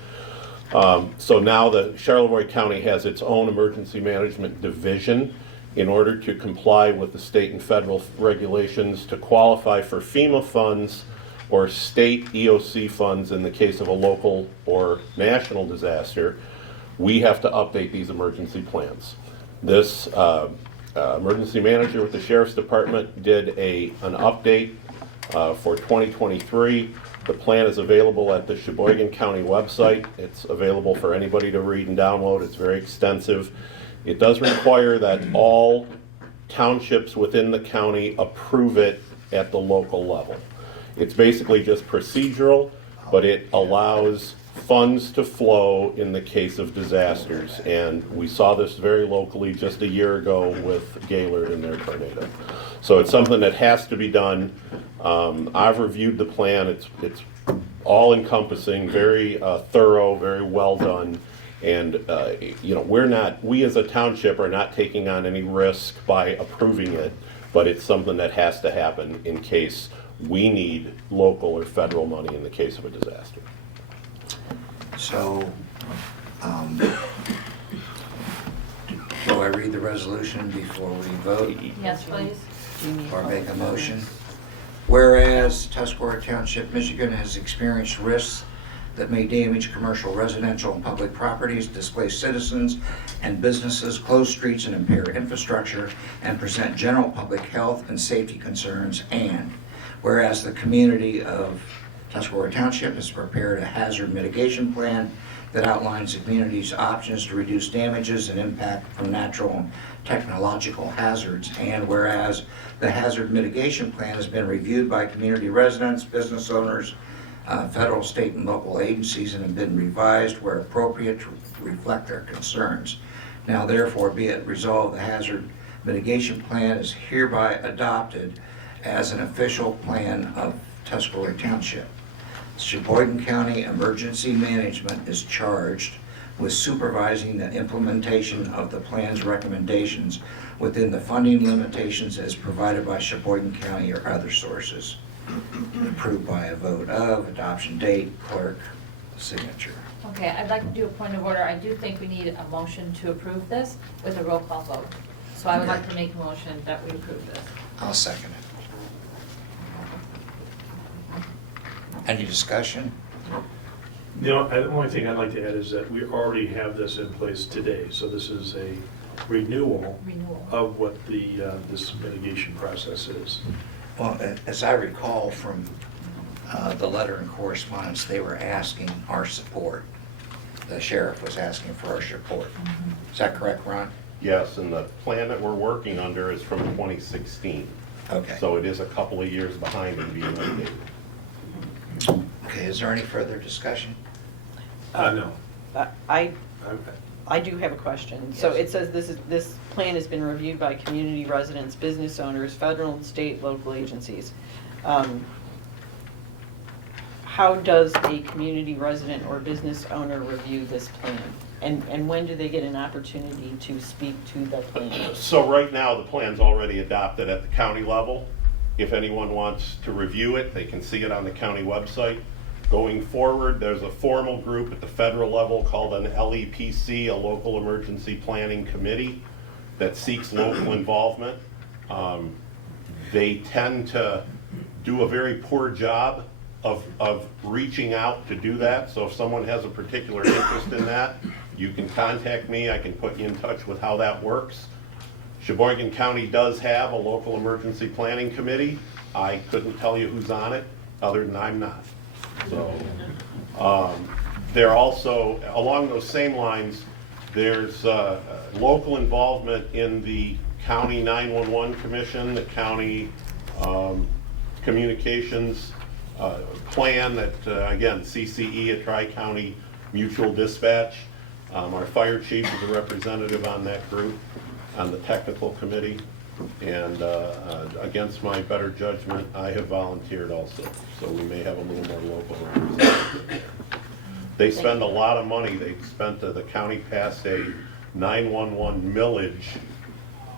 So now the Charlevoix County has its own emergency management division in order to comply with the state and federal regulations to qualify for FEMA funds or state EOC funds in the case of a local or national disaster. We have to update these emergency plans. This emergency manager with the Sheriff's Department did an update for 2023. The plan is available at the Sheboygan County website. It's available for anybody to read and download. It's very extensive. It does require that all townships within the county approve it at the local level. It's basically just procedural, but it allows funds to flow in the case of disasters. And we saw this very locally just a year ago with Gaylord and their tornado. So it's something that has to be done. I've reviewed the plan. It's all encompassing, very thorough, very well done. And we as a township are not taking on any risk by approving it, but it's something that has to happen in case we need local or federal money in the case of a disaster. So, do I read the resolution before we vote? Yes, please. Or make a motion? Whereas Tuscarora Township, Michigan has experienced risks that may damage commercial, residential, and public properties, displace citizens and businesses, close streets, and impair infrastructure, and present general public health and safety concerns. And whereas the community of Tuscarora Township has prepared a hazard mitigation plan that outlines the community's options to reduce damages and impact from natural and technological hazards. And whereas the hazard mitigation plan has been reviewed by community residents, business owners, federal, state, and local agencies, and have been revised where appropriate to reflect their concerns. Now therefore be it resolved, the hazard mitigation plan is hereby adopted as an official plan of Tuscarora Township. Sheboygan County Emergency Management is charged with supervising the implementation of the plan's recommendations within the funding limitations as provided by Sheboygan County or other sources. Approved by a vote of, adoption date, clerk, signature. Okay, I'd like to do a point of order. I do think we need a motion to approve this with a roll call vote. So I would like to make a motion that we approve this. I'll second it. Any discussion? The only thing I'd like to add is that we already have this in place today, so this is a renewal of what this mitigation process is. Well, as I recall from the letter and correspondence, they were asking our support. The sheriff was asking for our support. Is that correct, Ron? Yes, and the plan that we're working under is from 2016. Okay. So it is a couple of years behind in being updated. Okay, is there any further discussion? No. I do have a question. So it says this plan has been reviewed by community residents, business owners, federal and state, local agencies. How does a community resident or business owner review this plan? And when do they get an opportunity to speak to the plan? So right now, the plan's already adopted at the county level. If anyone wants to review it, they can see it on the county website. Going forward, there's a formal group at the federal level called an LEPC, a Local Emergency Planning Committee, that seeks local involvement. They tend to do a very poor job of reaching out to do that. So if someone has a particular interest in that, you can contact me. I can put you in touch with how that works. Sheboygan County does have a Local Emergency Planning Committee. I couldn't tell you who's on it, other than I'm not. So they're also, along those same lines, there's local involvement in the County 911 Commission, the County Communications Plan that, again, CCE, a Tri-County Mutual Dispatch. Our fire chief is a representative on that group, on the technical committee. And against my better judgment, I have volunteered also, so we may have a little more local representation. They spend a lot of money. The county passed a 911 millage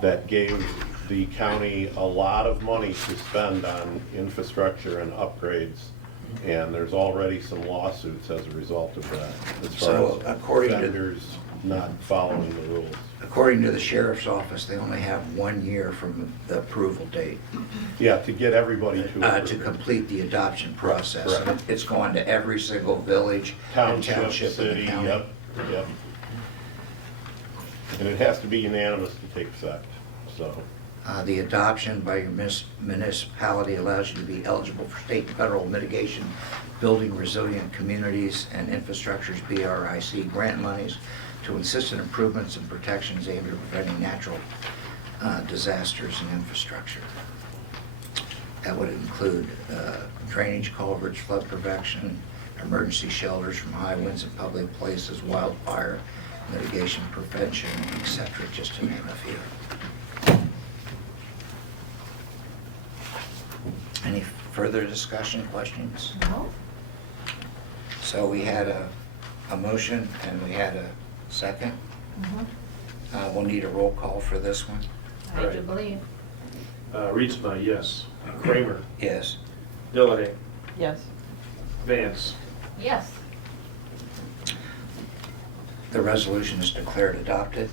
that gave the county a lot of money to spend on infrastructure and upgrades. And there's already some lawsuits as a result of that, as So, far as according to- vendors not following the rules. According to the sheriff's office, they only have 1 year from the approval date Yeah, to get everybody to approve to it. complete the adoption process. Correct. And it's going to every single village and Township, township in city, the county. yep. And it has to be unanimous to take effect, so. The adoption by your municipality allows you to be eligible for state and federal mitigation, building resilient communities and infrastructures, BRIC grant monies to assist in improvements and protections aimed at preventing natural disasters and infrastructure. That would include drainage culverts, flood prevention, emergency shelters from high winds in public places, wildfire mitigation, prevention, etc., just to name a few. Any further discussion, questions? No? So we had a motion and we had a second. We'll need a roll call for this one. I do Right. believe. Reedsma, yes. Kramer. Yes. Dilladay. Yes. Vance. Yes. The resolution is declared adopted.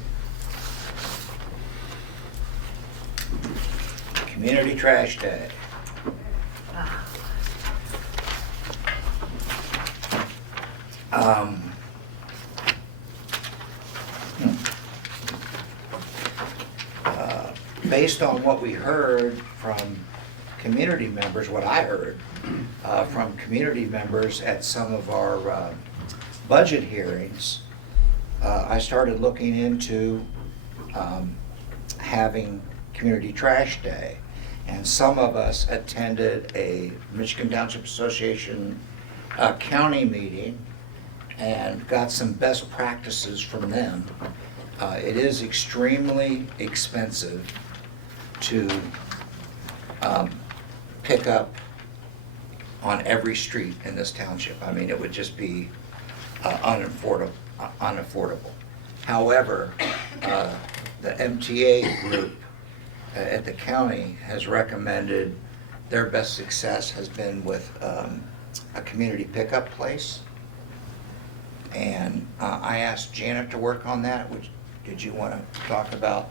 Community Trash Day. Based on what we heard from community members, what I heard from community members at some of our budget hearings, I started looking into having Community Trash Day. And some of us attended a Michigan Township Association county meeting and got some best practices from them. It is extremely expensive to pick up on every street in this township. I mean, it would just be unaffordable unaffordable. However, the MTA group at the county has recommended their best success has been with a community pickup place. And I asked Janet to work on that. Did you want to talk about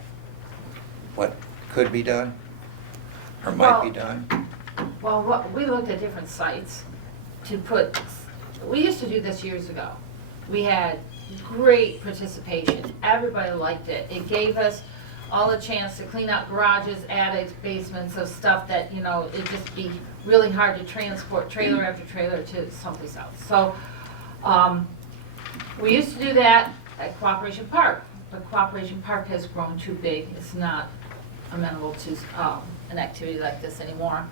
what could be done or might be done? Well, we looked at different sites to put, we used to do this years ago. We had great participation. Everybody liked it. It gave us all a chance to clean out garages, attics, basements of stuff that, it'd just be really hard to transport trailer after trailer to someplace else. So, we used to do that at Cooperation Park, but Cooperation Park has grown too big. It's not amenable to an activity like this anymore.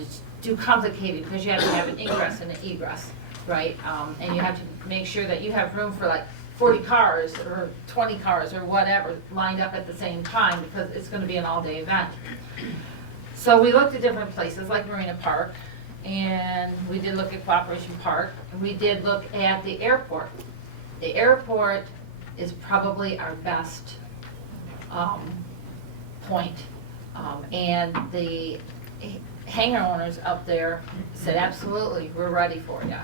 It's too complicated because you have to have an ingress and an egress, right? And you have to make sure that you have room for like 40 cars or 20 cars or whatever lined up at the same time because it's going to be an all-day event. So we looked at different places like Marina Park, and we did look at Cooperation Park, and we did look at the airport. The airport is probably our best point. And the hangar owners up there said, absolutely, we're ready for you.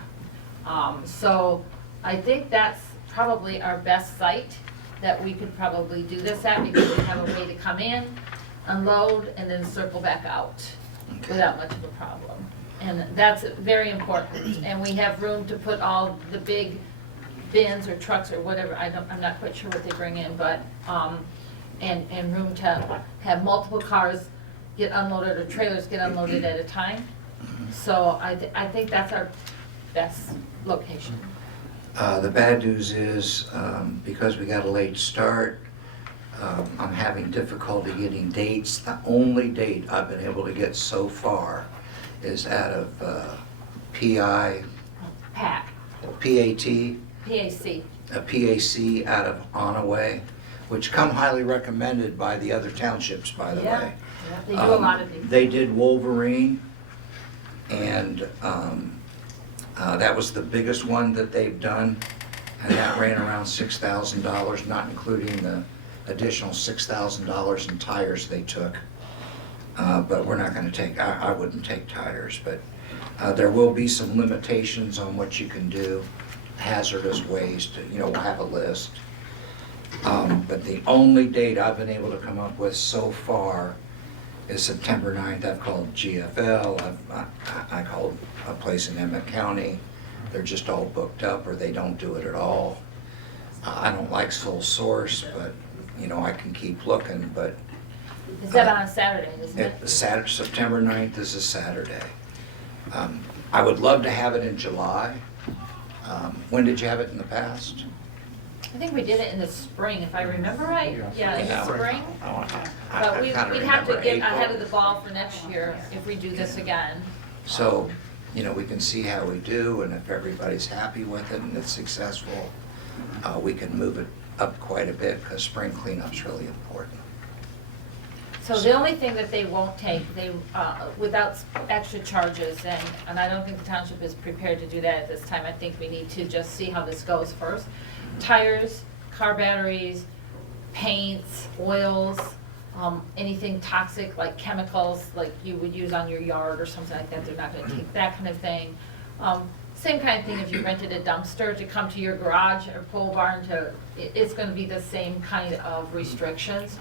So I think that's probably our best site that we could probably do this at because we have a way to come in, unload, and then circle back out without much of a problem. And that's very important. And we have room to put all the big bins or trucks or whatever, I'm not quite sure what they bring in, but, and room to have multiple cars get unloaded or trailers get unloaded at a time. So I think that's our best location. The bad news is, because we got a late start, I'm having difficulty getting dates. The only date I've been able to get so far is out of PAT, a PAC out of Onaway, which come highly recommended by the other townships, by the way. Yeah, they do a lot of these. They did Wolverine, and that was the biggest one that they've done, and that ran around $6,000, not including the additional $6,000 in tires they took. But we're not going to take, I wouldn't take tires, but there will be some limitations on what you can do, hazardous waste, we'll have a list. But the only date I've been able to come up with so far is September 9th. I've called GFL, I called a place in Emmett County. They're just all booked up or they don't do it at all. I don't like sole source, but I can keep looking, but. Is that on a Saturday, isn't it? September 9th is a Saturday. I would love to have it in July. When did you have it in the past? I think we did it in the spring, if I remember right. Yeah, in the spring. But we'd have to get ahead of the ball for next year if we do this again. So, we can see how we do, and if everybody's happy with it and it's successful, we can move it up quite a bit because spring cleanup's really important. So the only thing that they won't take, without extra charges, and I don't think the township is prepared to do that at this time. I think we need to just see how this goes first. Tires, car batteries, paints, oils, anything toxic like chemicals like you would use on your yard or something like that. They're not going to take that kind of thing. Same kind of thing if you rented a dumpster to come to your garage or pole barn it's going to be the same kind of restrictions.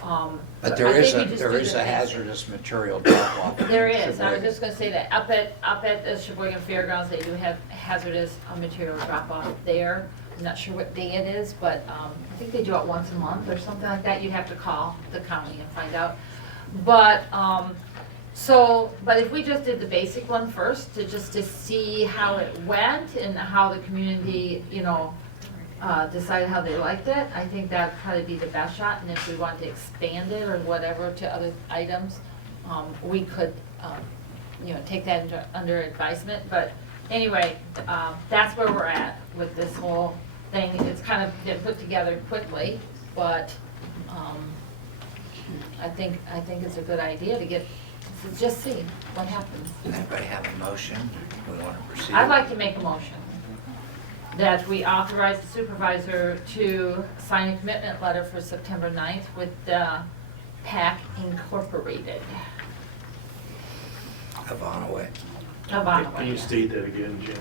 But there is a hazardous material drop-off. There is. I was just going to say that up at the Sheboygan Fairgrounds, they do have hazardous material drop-off there. I'm not sure what day it is, but I think they do it once a month or something like that. You'd have to call the county and find out. But but if we just did the basic one first, to see how it went and how the community, decide how they liked it, I think that'd probably be the best shot. And if we want to expand it or whatever to other items, we could, take that under advisement. But anyway, that's where we're at with this whole thing. It's kind of been put together quickly, but I think it's a good idea to just see what happens. Does anybody have a motion? We want to proceed. I'd like to make a motion. that we authorize the supervisor to sign a commitment letter for September 9th with PAC Incorporated. Avonaway. Can you state that again, Janet?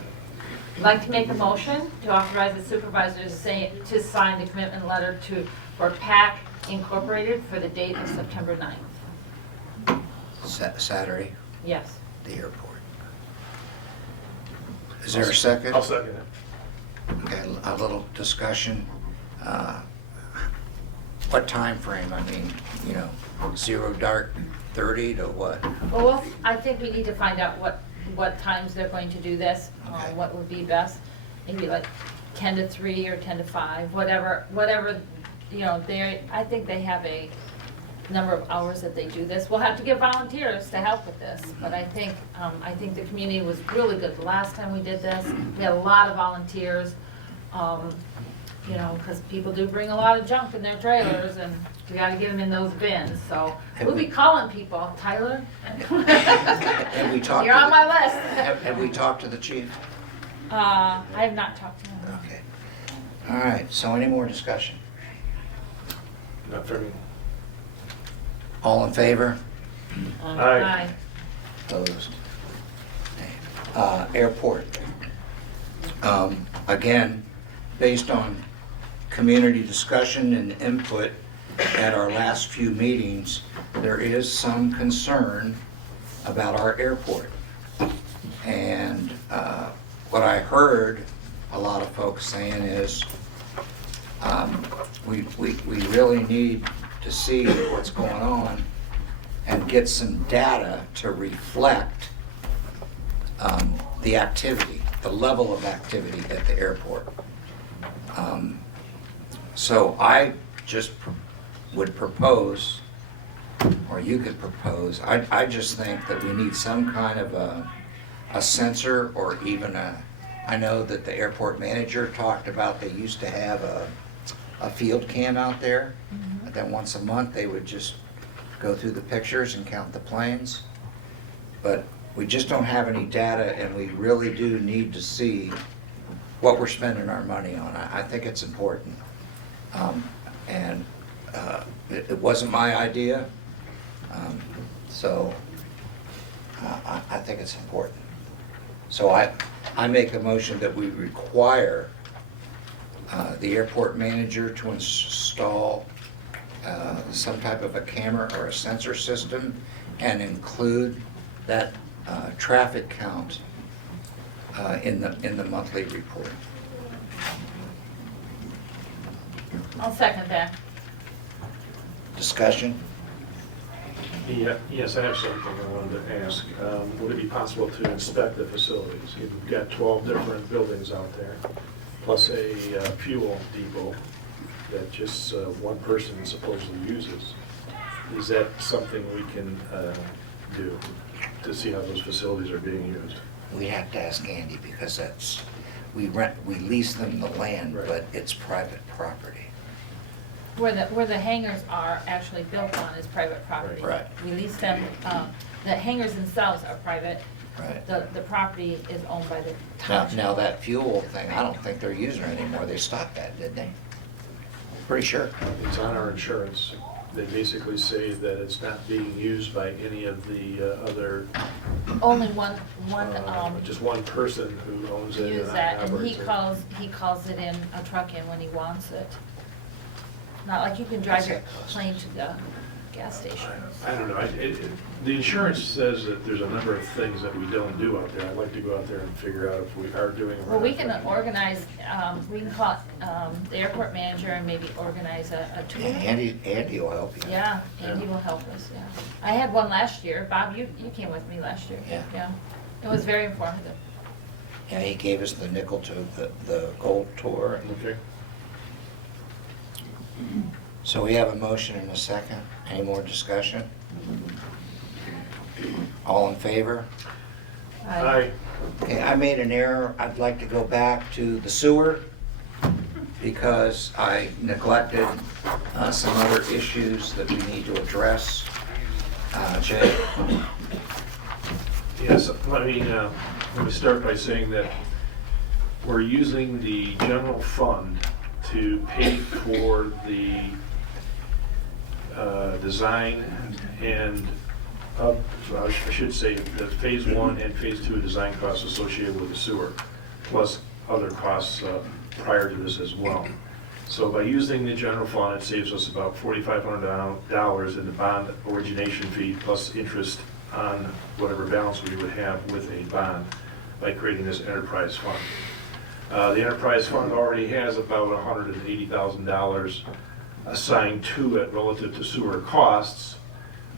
I'd like to make a motion to authorize the supervisor to sign the commitment letter for PAC Incorporated for the date of September 9th. Saturday, Yes. the airport. Is there a second? I'll second it. Okay, a little discussion. What time frame? I mean, 0 dark 30 to what? Well, I think we need to find out what times they're going to do this, Okay. what would be best. Maybe like 10 to 3 or 10 to 5, whatever, I think they have a number of hours that they do this. We'll have to get volunteers to help with this, but I think the community was really good the last time we did this. We had a lot of volunteers, because people do bring a lot of junk in their trailers, and we gotta get them in those bins, so we'll be calling people. Tyler? Have we talked? You're on my list. Have we talked to the chief? I have not talked to him. Okay. All right, so any more discussion? Not for me. All in favor? Aye. Opposed? Airport. Again, based on community discussion and input at our last few meetings, there is some concern about our airport. And what I heard a lot of folks saying is, we really need to see what's going on and get some data to reflect the activity, the level of activity at the airport. So I just would propose, or you could propose, I just think that we need some kind of a sensor, or even I know that the airport manager talked about they used to have a field cam out there. And then once a month, they would just go through the pictures and count the planes. But we just don't have any data, and we really do need to see what we're spending our money on. I think it's important. It wasn't my idea, so I think it's important. So I make a motion that we require the airport manager to install some type of a camera or a sensor system and include that traffic count in the monthly report. I'll second that. Discussion? Yeah, yes, I have something I wanted to ask. Would it be possible to inspect the facilities? You've got 12 different buildings out there, plus a fuel depot that just one person supposedly uses. Is that something we can do to see how those facilities are being used? We have to ask Andy, because we lease them the land, Right. but it's private property. Where the hangars are actually built on is private property. Right. We lease them, the hangars themselves are private. Right. The property is owned by the Now, township. that fuel thing, I don't think they're using it anymore. They stopped that, didn't they? Pretty sure. It's on our insurance. They basically say that it's not being used by any of the other, Only one, just one person who owns it. use that, and operates it. he calls it in, a truck in when he wants it. Not like you can drive your plane to the gas station. I don't know. The insurance says that there's a number of things that we don't do out there. I'd like to go out there and figure out if we are doing it. Well, we can organize, we can call the airport manager and maybe organize a tour. Yeah, Andy will help you. Yeah, Andy will help us, yeah. I had one last year. Bob, you came with me last year. Yeah. It was very informative. Yeah, he gave us the nickel to the gold tour. Okay. So we have a motion and a second. Any more discussion? All in favor? Aye. Okay, I made an error. I'd like to go back to the sewer because I neglected some other issues that we need to address. Jay? Yes, let me start by saying that we're using the general fund to pay for the design and, I should say, the phase 1 and phase 2 design costs associated with the sewer, plus other costs prior to this as well. So by using the general fund, it saves us about $4,500 in the bond origination fee plus interest on whatever balance we would have with a bond by creating this enterprise fund. The enterprise fund already has about $180,000 assigned to it relative to sewer costs,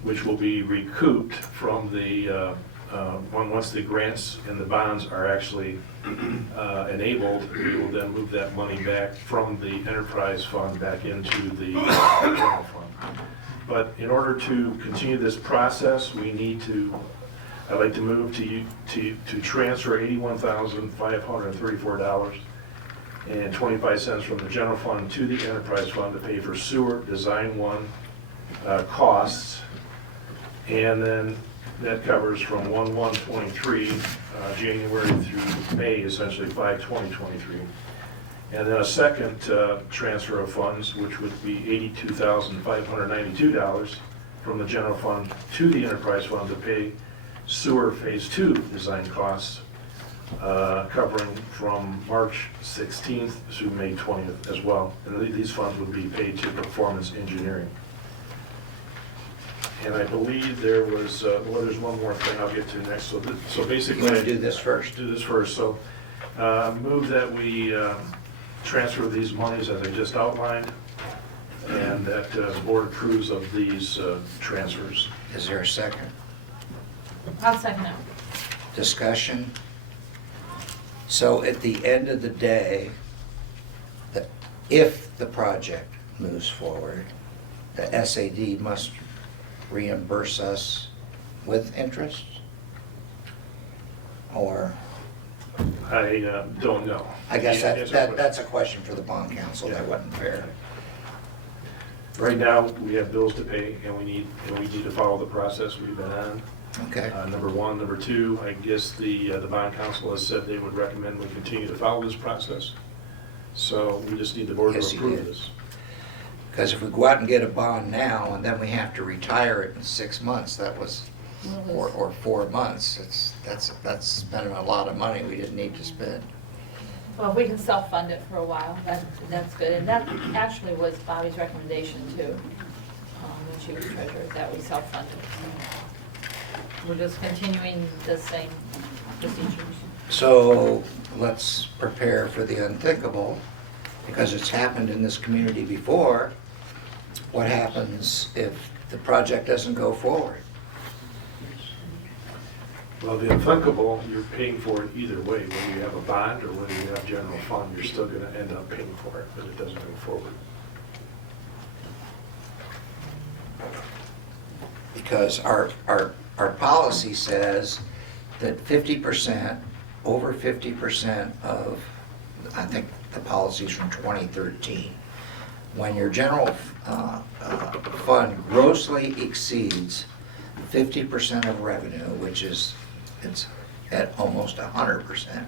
which will be recouped from the, once the grants and the bonds are actually enabled, we will then move that money back from the enterprise fund back into the general fund. But in order to continue this process, we need to, I'd like to move to transfer $81,534.25 from the general fund to the enterprise fund to pay for sewer design 1 costs. And then that covers from 1/1/23, January through May, essentially 5/20/23. And then a second transfer of funds, which would be $82,592 from the general fund to the enterprise fund to pay sewer phase 2 design costs, covering from March 16th through May 20th as well. And these funds would be paid to performance engineering. And I believe there was, well, there's one more thing I'll get to next. So basically, You want to do this first? Do this first. So move that we transfer these monies as I just outlined, and that the board approves of these transfers. Is there a second? I'll second it. Discussion? So at the end of the day, if the project moves forward, the SAD must reimburse us with interest? Or? I don't know. I guess Can't answer the question. that's a question for the bond council. That wasn't fair. Right now, we have bills to pay, and we need to follow the process we've been on. Okay. Number one. Number two, I guess the bond council has said they would recommend we continue to follow this process. So we just need the board to Yes, you approve did. this. Because if we go out and get a bond now, and then we have to retire it in 6 months, that was, or 4 months, that's spending a lot of money we didn't need to spend. Well, if we can self-fund it for a while, that's good. And that actually was Bobby's recommendation too, when she was treasurer, that we self-fund it. We're just continuing the same procedures. So let's prepare for the unthinkable, because it's happened in this community before. What happens if the project doesn't go forward? Well, the unthinkable, you're paying for it either way. Whether you have a bond or whether you have general fund, you're still going to end up paying for it, but it doesn't go forward. Because our policy says that 50%, over 50% of, I think the policy's from 2013, when your general fund grossly exceeds 50% of revenue, which is, it's at almost 100%,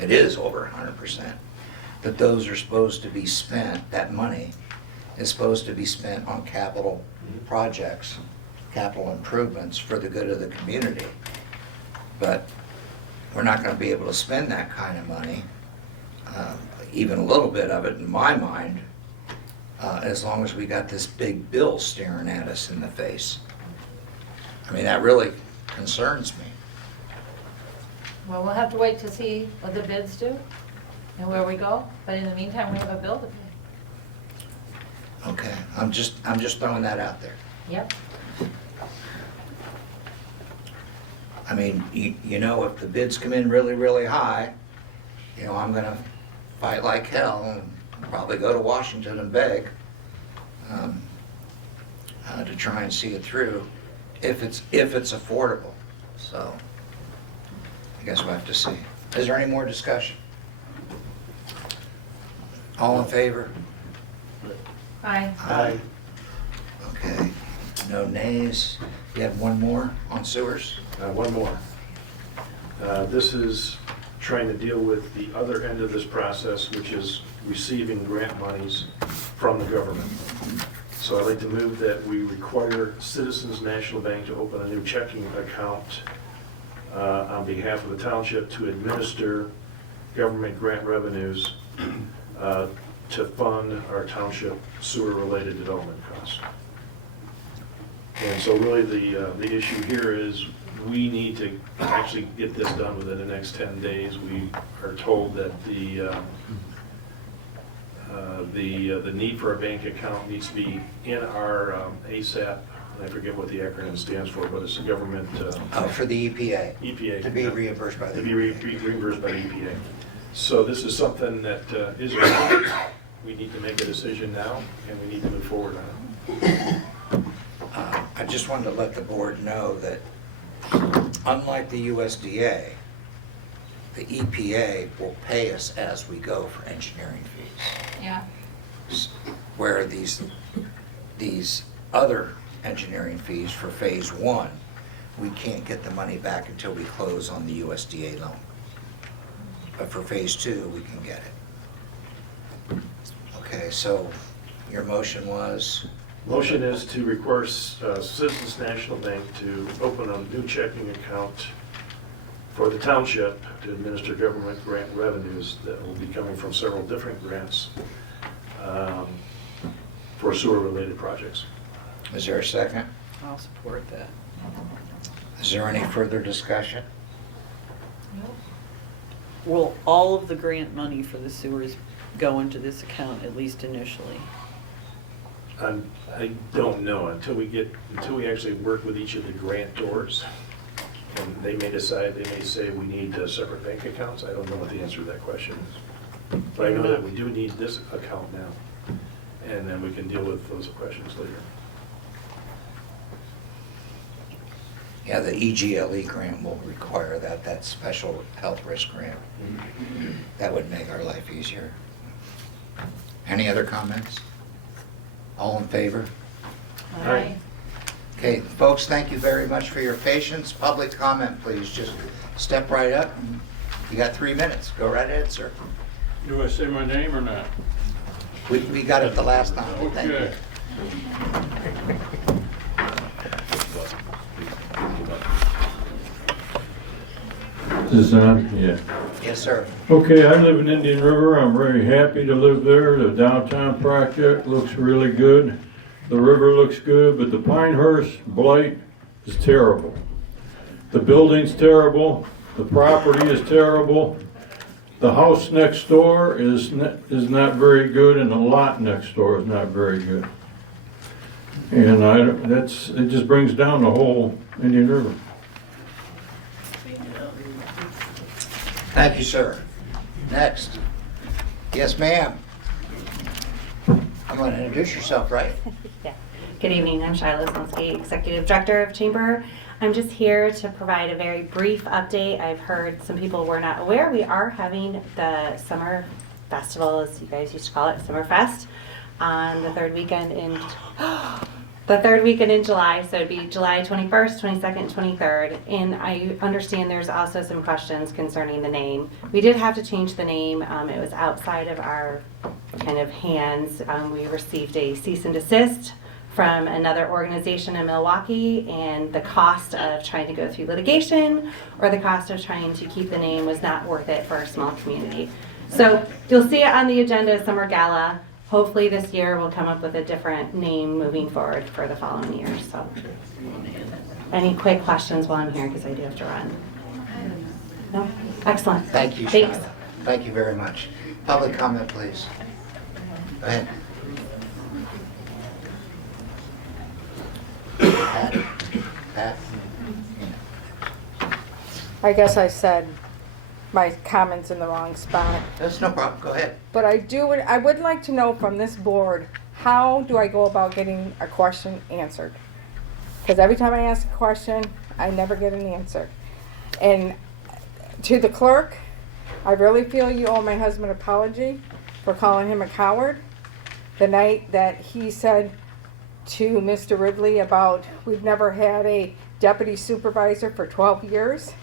it is over 100%, that those are supposed to be spent, that money is supposed to be spent on capital projects, capital improvements for the good of the community. But we're not going to be able to spend that kind of money, even a little bit of it in my mind, as long as we got this big bill staring at us in the face. I mean, that really concerns me. Well, we'll have to wait to see what the bids do and where we go, but in the meantime, we have a bill to pay. Okay, I'm just throwing that out there. Yep. I mean, you know, if the bids come in really, really high, you know, I'm gonna fight like hell and probably go to Washington and beg to try and see it through, if it's affordable. So, I guess we'll have to see. Is there any more discussion? All in favor? Aye. Aye. Okay, no nays. You have one more on sewers? One more. This is trying to deal with the other end of this process, which is receiving grant monies from the government. So I'd like to move that we require Citizens National Bank to open a new checking account on behalf of the township to administer government grant revenues to fund our township sewer-related development costs. And so really the issue here is we need to actually get this done within the next 10 days. We are told that the need for a bank account needs to be in our ASAP. I forget what the acronym stands for, but it's a government. For the EPA. EPA. To be reimbursed by the To be reimbursed by the EPA. So this is something that is urgent. We need to make a decision now, and we need to move forward on it. I just wanted to let the board know that unlike the USDA, the EPA will pay us as we go for engineering fees. Yeah. Where these other engineering fees for phase one, we can't get the money back until we close on the USDA loan. But for phase two, we can get it. Okay, so your motion was? Motion is to require Citizens National Bank to open a new checking account for the township to administer government grant revenues that will be coming from several different grants for sewer-related projects. Is there a second? I'll support that. Is there any further discussion? Will all of the grant money for the sewers go into this account, at least initially? I don't know until we actually work with each of the grantors. And they may decide, they may say we need separate bank accounts. I don't know what the answer to that question is. But I know that we do need this account now. And then we can deal with those questions later. Yeah, the EGLE grant will require that special health risk grant. That would make our life easier. Any other comments? All in favor? Aye. Okay, folks, thank you very much for your patience. Public comment, please. Just step right up. You got 3 minutes. Go right ahead, sir. Do I say my name or not? We got it the last time. Thank you. Okay. Is this on? Yeah. Yes, sir. Okay, I live in Indian River. I'm very happy to live there. The downtown project looks really good. The river looks good, but the Pinehurst blight is terrible. The building's terrible. The property is terrible. The house next door is not very good, and the lot next door is not very good. And it just brings down the whole Indian River. Thank you, sir. Next. Yes, ma'am. You want to introduce yourself, right? Yeah. Good evening. I'm Shyla Zonsky, Executive Director of Chamber. I'm just here to provide a very brief update. I've heard some people were not aware we are having the summer festival, as you guys used to call it, Summerfest, on the third weekend in July. So it'd be July 21st, 22nd, 23rd. And I understand there's also some questions concerning the name. We did have to change the name. It was outside of our kind of hands. We received a cease and desist from another organization in Milwaukee, and the cost of trying to go through litigation or the cost of trying to keep the name was not worth it for a small community. So you'll see it on the agenda, Summer Gala. Hopefully this year we'll come up with a different name moving forward for the following year. So any quick questions while I'm here, because I do have to run? No? Excellent. Thank you, Thanks. Shyla. Thank you very much. Public comment, please. Go ahead. Pat? I guess I said my comments in the wrong spot. That's no problem. Go ahead. But I would like to know from this board, how do I go about getting a question answered? Because every time I ask a question, I never get an answer. And to the clerk, I really feel you owe my husband an apology for calling him a coward the night that he said to Mr. Ridley about we've never had a deputy supervisor for 12 years.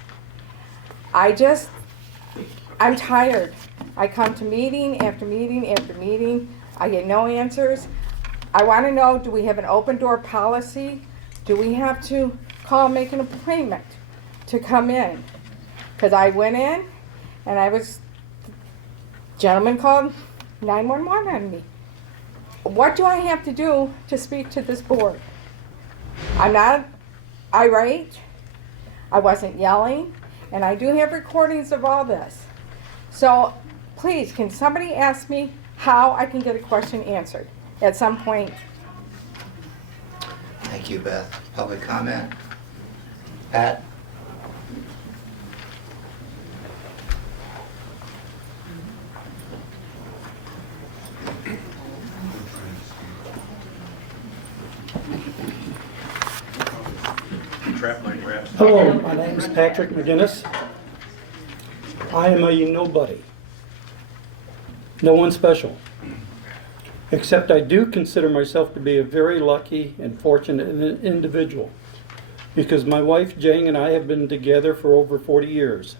I'm tired. I come to meeting after meeting after meeting. I get no answers. I want to know, do we have an open door policy? Do we have to call, make an appointment to come in? Because I went in and gentleman called 911 on me. What do I have to do to speak to this board? I'm not irate. I wasn't yelling. And I do have recordings of all this. So please, can somebody ask me how I can get a question answered at some point? Thank you, Beth. Public comment? Pat? Hello, my name is Patrick McGinnis. I am a nobody. No one special. Except I do consider myself to be a very lucky and fortunate individual, because my wife Jane and I have been together for over 40 years.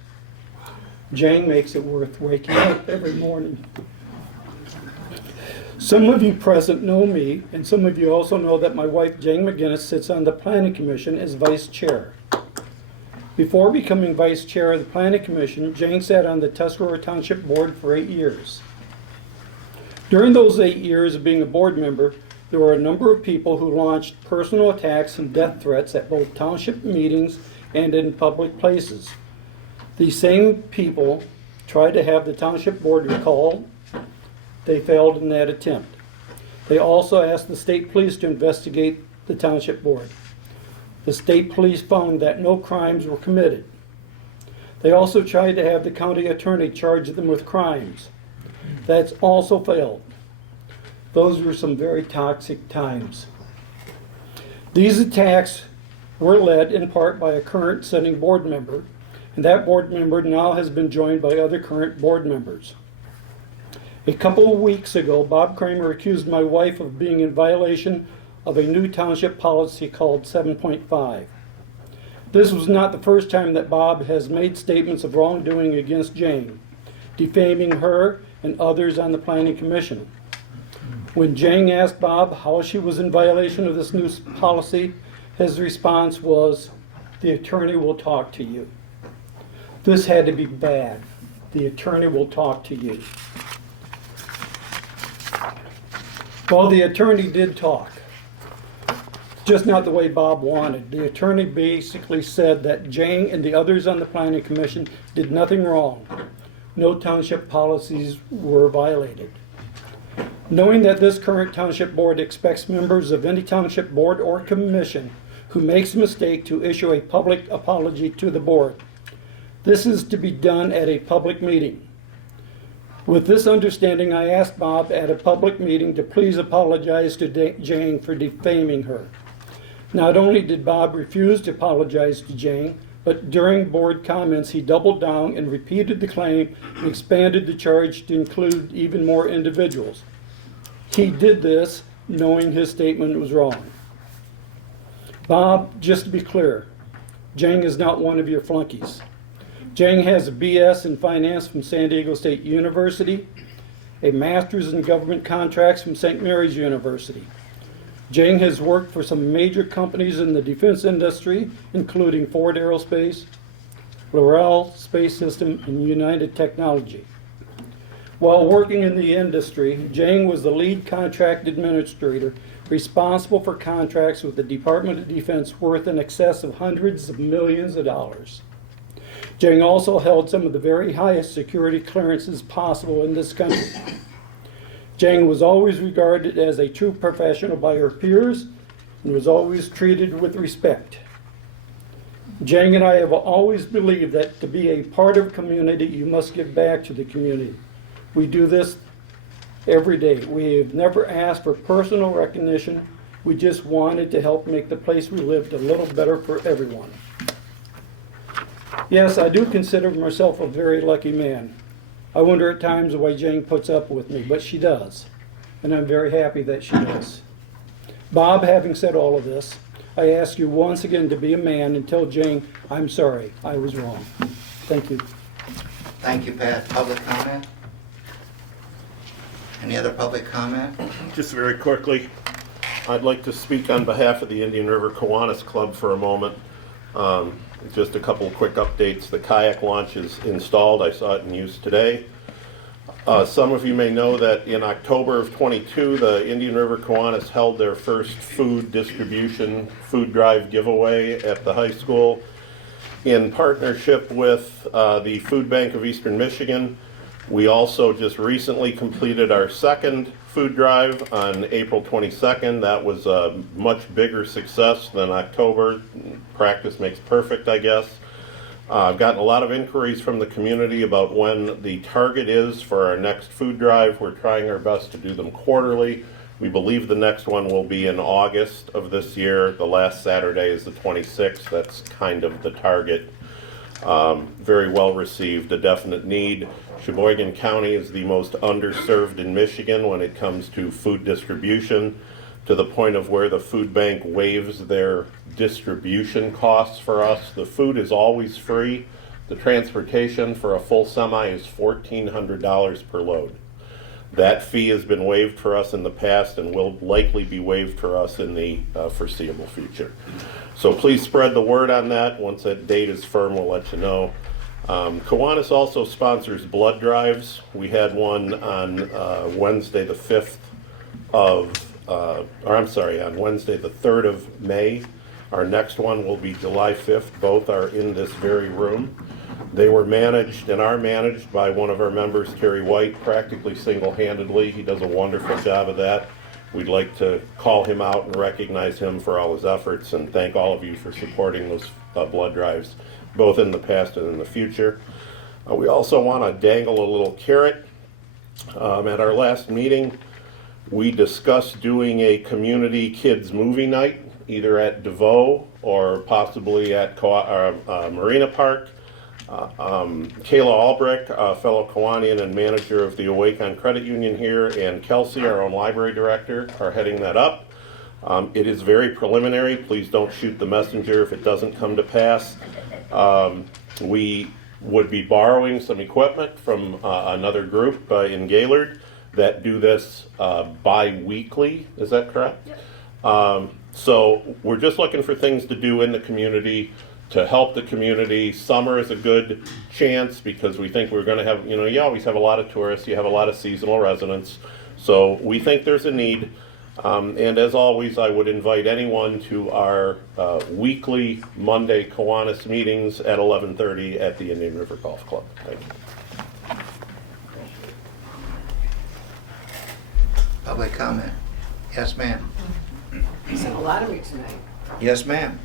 Jane makes it worth waking up every morning. Some of you present know me, and some of you also know that my wife Jane McGinnis sits on the Planning Commission as vice chair. Before becoming vice chair of the Planning Commission, Jane sat on the Tuscarora Township board for 8 years. During those 8 years of being a board member, there were a number of people who launched personal attacks and death threats at both township meetings and in public places. These same people tried to have the township board recalled. They failed in that attempt. They also asked the state police to investigate the township board. The state police found that no crimes were committed. They also tried to have the county attorney charge them with crimes. That's also failed. Those were some very toxic times. These attacks were led in part by a current sitting board member, and that board member now has been joined by other current board members. A couple of weeks ago, Bob Kramer accused my wife of being in violation of a new township policy called 7.5. This was not the first time that Bob has made statements of wrongdoing against Jane, defaming her and others on the Planning Commission. When Jane asked Bob how she was in violation of this new policy, his response was, "The attorney will talk to you." This had to be bad. The attorney will talk to you. Well, the attorney did talk, just not the way Bob wanted. The attorney basically said that Jane and the others on the Planning Commission did nothing wrong. No township policies were violated. Knowing that this current township board expects members of any township board or commission who makes a mistake to issue a public apology to the board. This is to be done at a public meeting. With this understanding, I asked Bob at a public meeting to please apologize to Jane for defaming her. Not only did Bob refuse to apologize to Jane, but during board comments he doubled down and repeated the claim and expanded the charge to include even more individuals. He did this knowing his statement was wrong. Bob, just to be clear, Jane is not one of your flunkies. Jane has a BS in finance from San Diego State University, a master's in government contracts from St. Mary's University. Jane has worked for some major companies in the defense industry, including Ford Aerospace, L'Oreal Space System, and United Technology. While working in the industry, Jane was the lead contract administrator responsible for contracts with the Department of Defense worth in excess of hundreds of millions of dollars. Jane also held some of the very highest security clearances possible in this country. Jane was always regarded as a true professional by her peers and was always treated with respect. Jane and I have always believed that to be a part of a community, you must give back to the community. We do this every day. We have never asked for personal recognition. We just wanted to help make the place we lived a little better for everyone. Yes, I do consider myself a very lucky man. I wonder at times why Jane puts up with me, but she does. And I'm very happy that she does. Bob, having said all of this, I ask you once again to be a man and tell Jane, I'm sorry, I was wrong. Thank you. Thank you, Pat. Public comment? Any other public comment? Just very quickly, I'd like to speak on behalf of the Indian River Kiwanis Club for a moment. Just a couple of quick updates. The kayak launch is installed. I saw it in use today. Some of you may know that in October of #22, the Indian River Kiwanis held their first food distribution, food drive giveaway at the high school in partnership with the Food Bank of Eastern Michigan. We also just recently completed our second food drive on April 22nd. That was a much bigger success than October. Practice makes perfect, I guess. I've gotten a lot of inquiries from the community about when the target is for our next food drive. We're trying our best to do them quarterly. We believe the next one will be in August of this year. The last Saturday is the 26th. That's kind of the target. Very well received, a definite need. Sheboygan County is the most underserved in Michigan when it comes to food distribution, to the point of where the food bank waives their distribution costs for us. The food is always free. The transportation for a full semi is $1,400 per load. That fee has been waived for us in the past and will likely be waived for us in the foreseeable future. So please spread the word on that. Once that date is firm, we'll let you know. Kiwanis also sponsors blood drives. We had one on Wednesday the 5th of, on Wednesday the 3rd of May. Our next one will be July 5th. Both are in this very room. They were managed and are managed by one of our members, Terry White, practically single-handedly. He does a wonderful job of that. We'd like to call him out and recognize him for all his efforts and thank all of you for supporting those blood drives, both in the past and in the future. We also want to dangle a little carrot. At our last meeting, we discussed doing a community kids movie night, either at DeVoe or possibly at Marina Park. Kayla Albrecht, a fellow Kiwanian and manager of the Awake on Credit Union here, and Kelsey, our own library director, are heading that up. It is very preliminary. Please don't shoot the messenger if it doesn't come to pass. We would be borrowing some equipment from another group in Gaylord that do this bi-weekly. Is that correct? Yep. So we're just looking for things to do in the community to help the community. Summer is a good chance because we think we're going to have, you always have a lot of tourists, you have a lot of seasonal residents. So we think there's a need. And as always, I would invite anyone to our weekly Monday Kiwanis meetings at 11:30 at the Indian River Golf Club. Thank you. Public comment? Yes, ma'am. You said a lot of me tonight. Yes, ma'am.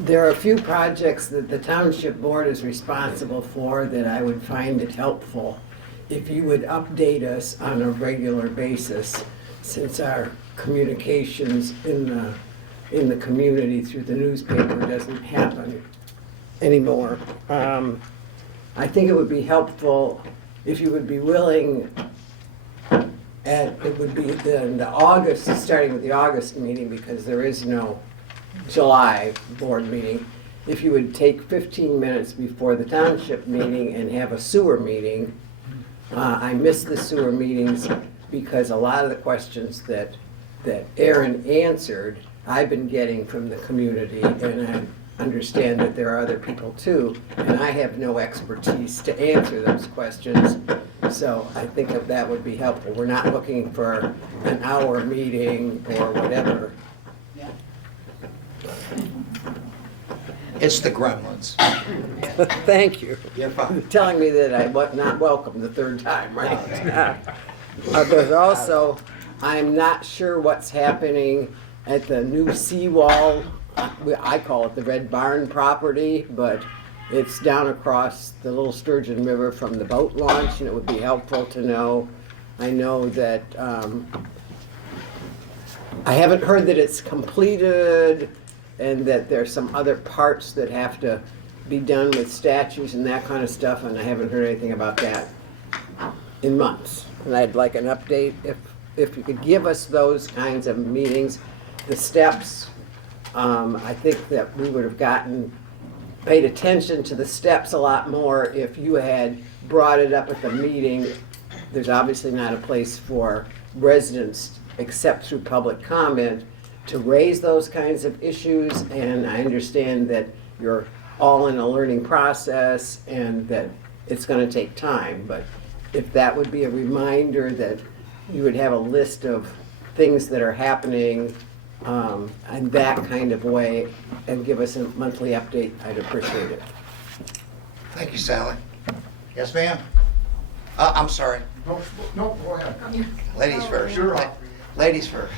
There are a few projects that the township board is responsible for that I would find it helpful if you would update us on a regular basis, since our communications in the community through the newspaper doesn't happen anymore. I think it would be helpful if you would be willing, and it would be the August, starting with the August meeting, because there is no July board meeting, if you would take 15 minutes before the township meeting and have a sewer meeting. I miss the sewer meetings because a lot of the questions that Aaron answered, I've been getting from the community, and I understand that there are other people too, and I have no expertise to answer those questions. So I think that would be helpful. We're not looking for an hour meeting or whatever. It's the gremlins. Thank you. You're fine. Telling me that I was not welcome the third time, right? There's also, I'm not sure what's happening at the new seawall. I call it the Red Barn property, but it's down across the Little Sturgeon River from the boat launch, and it would be helpful to know. I know that I haven't heard that it's completed, and that there's some other parts that have to be done with statues and that kind of stuff, and I haven't heard anything about that in months. And I'd like an update if you could give us those kinds of meetings. the steps. I think that we would have paid attention to the steps a lot more if you had brought it up at the meeting. There's obviously not a place for residents, except through public comment, to raise those kinds of issues, and I understand that you're all in a learning process and that it's going to take time, but if that would be a reminder that you would have a list of things that are happening in that kind of way and give us a monthly update, I'd appreciate it. Thank you, Sally. Yes, ma'am? I'm sorry. No, go ahead. Ladies first. Sure. Ladies first.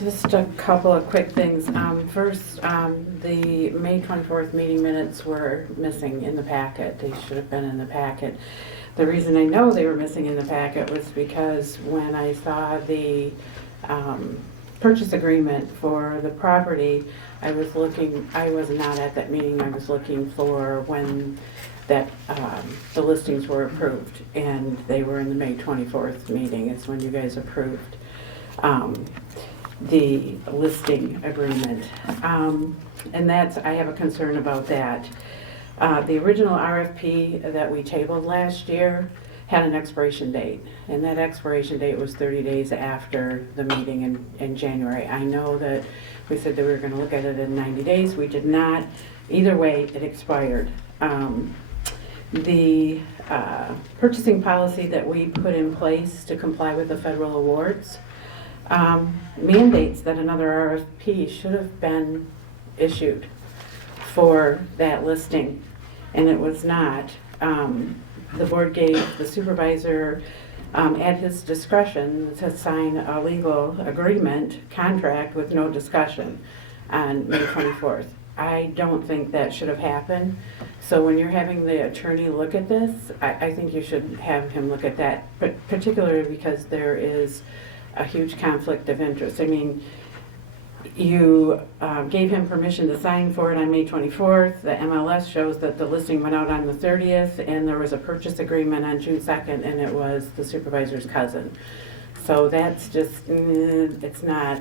Just a couple of quick things. First, the May 24th meeting minutes were missing in the packet. They should have been in the packet. The reason I know they were missing in the packet was because when I saw the purchase agreement for the property, I was not at that meeting. I was looking for when that the listings were approved, and they were in the May 24th meeting. It's when you guys approved the listing agreement. And I have a concern about that. The original RFP that we tabled last year had an expiration date, and that expiration date was 30 days after the meeting in January. I know that we said that we were going to look at it in 90 days. We did not. Either way, it expired. The purchasing policy that we put in place to comply with the federal awards mandates that another RFP should have been issued for that listing, and it was not. The board gave the supervisor at his discretion to sign a legal agreement contract with no discussion on May 24th. I don't think that should have happened. So when you're having the attorney look at this, I think you should have him look at that, but particularly because there is a huge conflict of interest. I mean, you gave him permission to sign for it on May 24th. The MLS shows that the listing went out on the 30th, and there was a purchase agreement on June 2nd, and it was the supervisor's cousin. So that's just, it's not,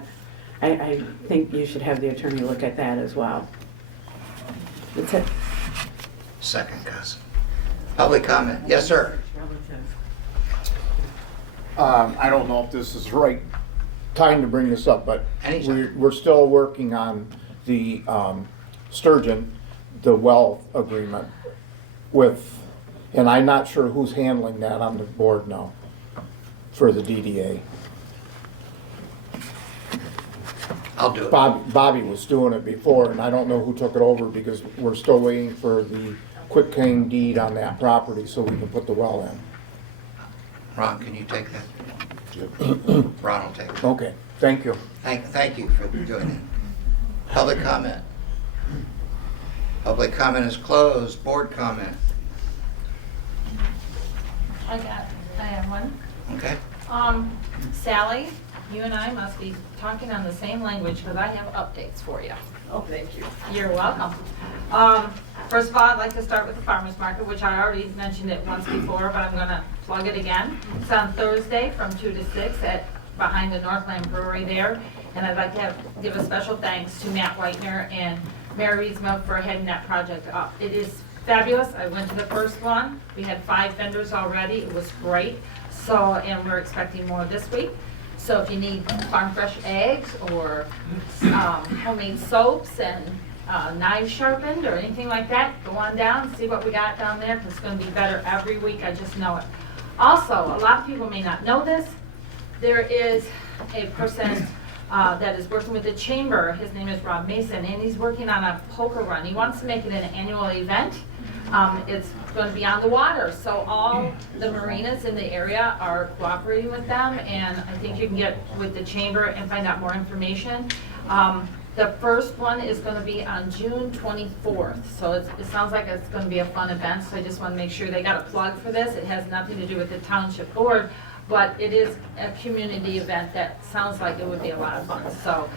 I think you should have the attorney look at that as well. That's it. Second cousin. Public comment. Yes, sir. I don't know if this is the right time to bring this up, but we're still working on the sturgeon, the well agreement with, and I'm not sure who's handling that on the board now for the DDA. I'll do it. Bobby was doing it before, and I don't know who took it over because we're still waiting for the quitclaim deed on that property so we can put the well in. Ron, can you take that? Ron will take it. Okay, thank you. Thank you for doing it. Public comment. Public comment is closed. Board comment. I have one. Okay. Sally, you and I must be talking on the same language because I have updates for you. Oh, thank you. You're welcome. First of all, I'd like to start with the farmer's market, which I already mentioned it once before, but I'm going to plug it again. It's on Thursday from 2 to 6 behind the Northland Brewery there. And I'd like to give a special thanks to Matt Whitener and Mary Reedsma for heading that project up. It is fabulous. I went to the first one. We had 5 vendors already. It was great. And we're expecting more this week. So if you need farm fresh eggs or homemade soaps and knives sharpened or anything like that, go on down and see what we got down there, because it's going to be better every week. I just know it. Also, a lot of people may not know this. There is a person that is working with the chamber. His name is Rob Mason, and he's working on a poker run. He wants to make it an annual event. It's going to be on the water, so all the marinas in the area are cooperating with them, and I think you can get with the chamber and find out more information. The first one is going to be on June 24th, so it sounds like it's going to be a fun event, so I just want to make sure they got a plug for this. It has nothing to do with the township board, but it is a community event that sounds like it would be a lot of fun. So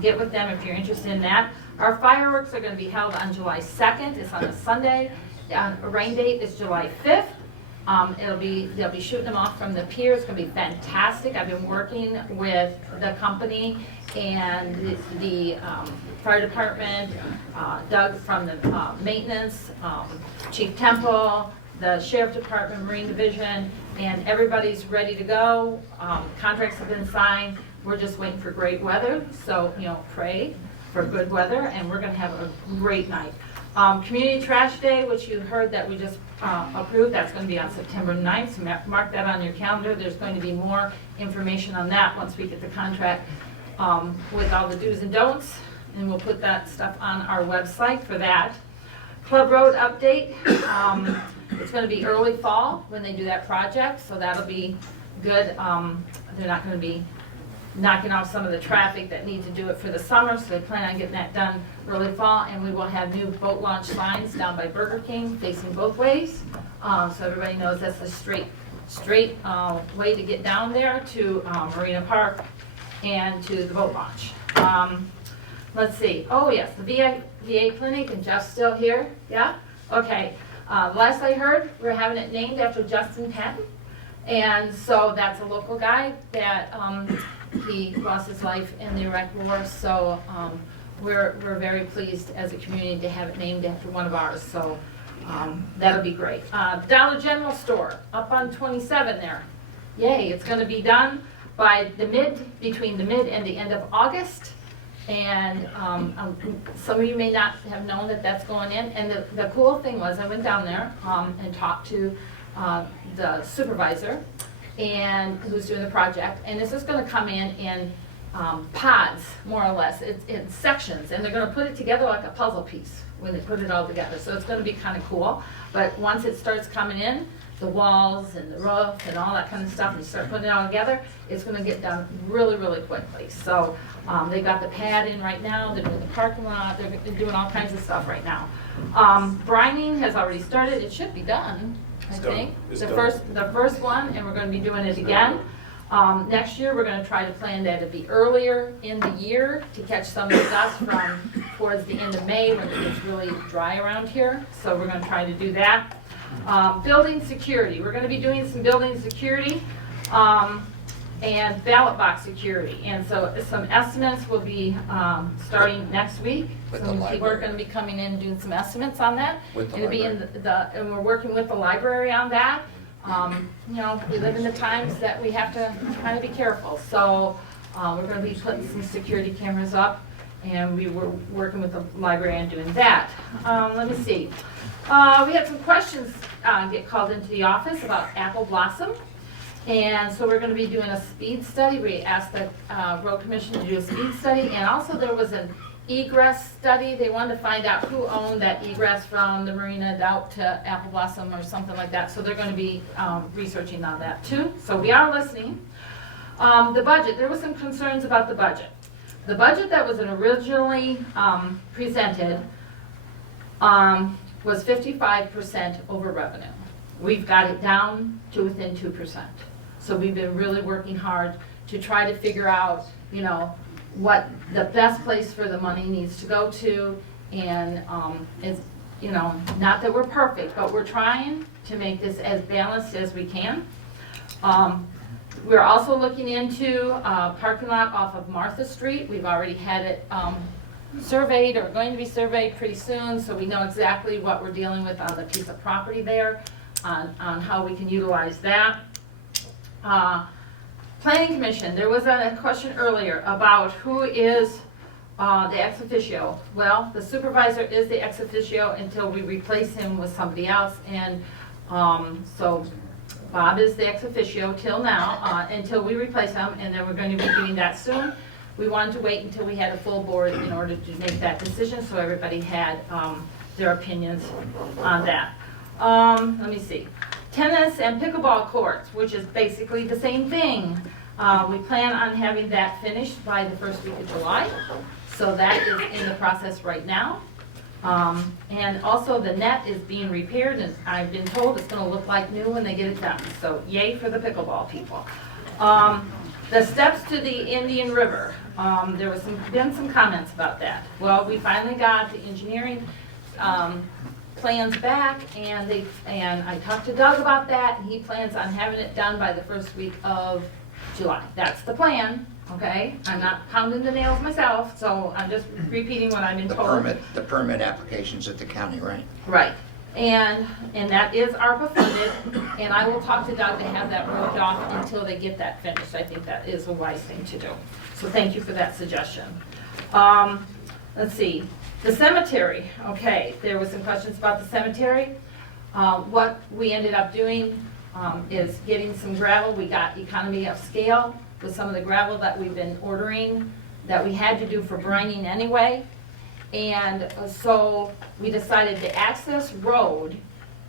get with them if you're interested in that. Our fireworks are going to be held on July 2nd. It's on a Sunday. A rain date is July 5th. They'll be shooting them off from the pier. It's gonna be fantastic. I've been working with the company and the fire department, Doug from the maintenance, Chief Temple, the sheriff department, Marine Division, and everybody's ready to go. Contracts have been signed. We're just waiting for great weather. So, pray for good weather, and we're gonna have a great night. Community Trash Day, which you heard that we just approved, that's going to be on September 9th, so mark that on your calendar. There's going to be more information on that once we get the contract with all the do's and don'ts, and we'll put that stuff on our website for that. Club Road update, it's going to be early fall when they do that project, so that'll be good. They're not going to be knocking off some of the traffic that need to do it for the summer, so they plan on getting that done early fall, and we will have new boat launch signs down by Burger King facing both ways, so everybody knows that's the straight way to get down there to Marina Park and to the boat launch. Let's see, oh yes, the VA clinic, and Jeff's still here, yeah? Okay, last I heard, we're having it named after Justin Patton, and so that's a local guy that he lost his life in the Iraq War, so we're very pleased as a community to have it named after one of ours, so that'll be great. Dollar General store up on 27 there. Yay, it's going to be done by between the mid and the end of August, and some of you may not have known that that's going in, and the cool thing was I went down there and talked to the supervisor and who's doing the project, and this is going to come in pods, more or less. It's in sections, and they're going to put it together like a puzzle piece when they put it all together, so it's going to be kind of cool. But once it starts coming in, the walls and the roof and all that kind of stuff, and you start putting it all together, it's going to get done really, really quickly. So they've got the pad in right now, they're doing the parking lot, they're doing all kinds of stuff right now. Brining has already started. It should be done, I think. The first one, and we're going to be doing it again. Next year, we're going to try to plan that it be earlier in the year to catch some of the dust from towards the end of May when it gets really dry around here. So we're going to try to do that. Building security. We're going to be doing some building security and ballot box security. And so some estimates will be starting next week. Some people are going to be coming in and doing some estimates on that. It'll be in and we're working with the library on that. We live in the times that we have to kind of be careful. So we're going to be putting some security cameras up, and we were working with the library on doing that. Let me see. We had some questions get called into the office about apple blossom. And so we're going to be doing a speed study. We asked the road commission to do a speed study, and also there was an egress study. They wanted to find out who owned that egress from the marina out to Apple Blossom or something like that. So they're going to be researching on that too. So we are listening. The budget, there were some concerns about the budget. The budget that was originally presented was 55% over revenue. We've got it down to within 2%. So we've been really working hard to try to figure out, what the best place for the money needs to go to, and it's, not that we're perfect, but we're trying to make this as balanced as we can. We're also looking into a parking lot off of Martha Street. We've already had it surveyed, or going to be surveyed pretty soon, so we know exactly what we're dealing with on the piece of property there, on how we can utilize that. Planning Commission, there was a question earlier about who is the ex officio. Well, the supervisor is the ex officio until we replace him with somebody else, and so Bob is the ex officio till now, until we replace him, and then we're going to be doing that soon. We wanted to wait until we had a full board in order to make that decision, so everybody had their opinions on that. Let me see. Tennis and pickleball courts, which is basically the same thing. We plan on having that finished by the first week of July. So that is in the process right now. And also the net is being repaired, and I've been told it's going to look like new when they get it done. So yay for the pickleball people. The steps to the Indian River. There was been some comments about that. Well, we finally got the engineering plans back, and I talked to Doug about that, and he plans on having it done by the first week of July. That's the plan, okay? I'm not pounding the nails myself, so I'm just repeating what I've been told. The permit applications at the county, right? Right, and that is ARPA funded, and I will talk to Doug to have that roped off until they get that finished. I think that is a wise thing to do. So thank you for that suggestion. Let's see, the cemetery, okay, there was some questions about the cemetery. What we ended up doing is getting some gravel. We got economy of scale with some of the gravel that we've been ordering that we had to do for brining anyway. And so we decided the access road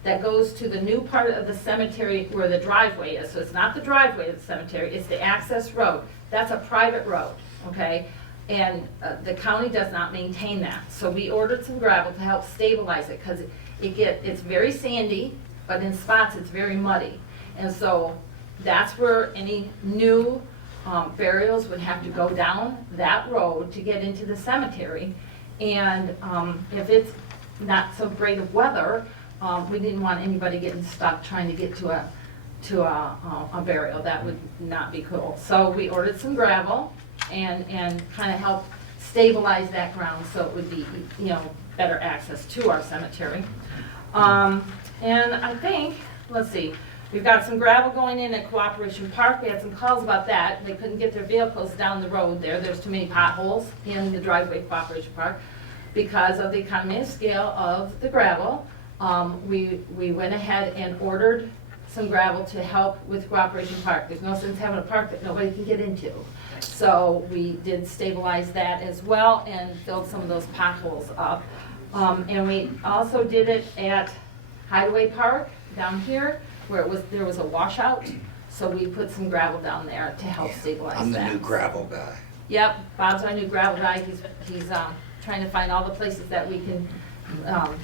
that goes to the new part of the cemetery where the driveway is, so it's not the driveway of the cemetery, it's the access road. That's a private road, okay? And the county does not maintain that. So we ordered some gravel to help stabilize it because it's very sandy, but in spots it's very muddy. And so that's where any new burials would have to go down that road to get into the cemetery. And if it's not so great of weather, we didn't want anybody getting stuck trying to get to a burial. That would not be cool. So we ordered some gravel and kind of help stabilize that ground so it would be, better access to our cemetery. And I think, let's see, we've got some gravel going in at Cooperation Park. We had some calls about that. They couldn't get their vehicles down the road there. There's too many potholes in the driveway at Cooperation Park because of the economy of scale of the gravel. We went ahead and ordered some gravel to help with Cooperation Park. There's no sense having a park that nobody can get into. So we did stabilize that as well and filled some of those potholes up. And we also did it at Hideaway Park down here where there was a washout. So we put some gravel down there to help stabilize that. I'm the new gravel guy. Yep, Bob's our new gravel guy. He's trying to find all the places that we can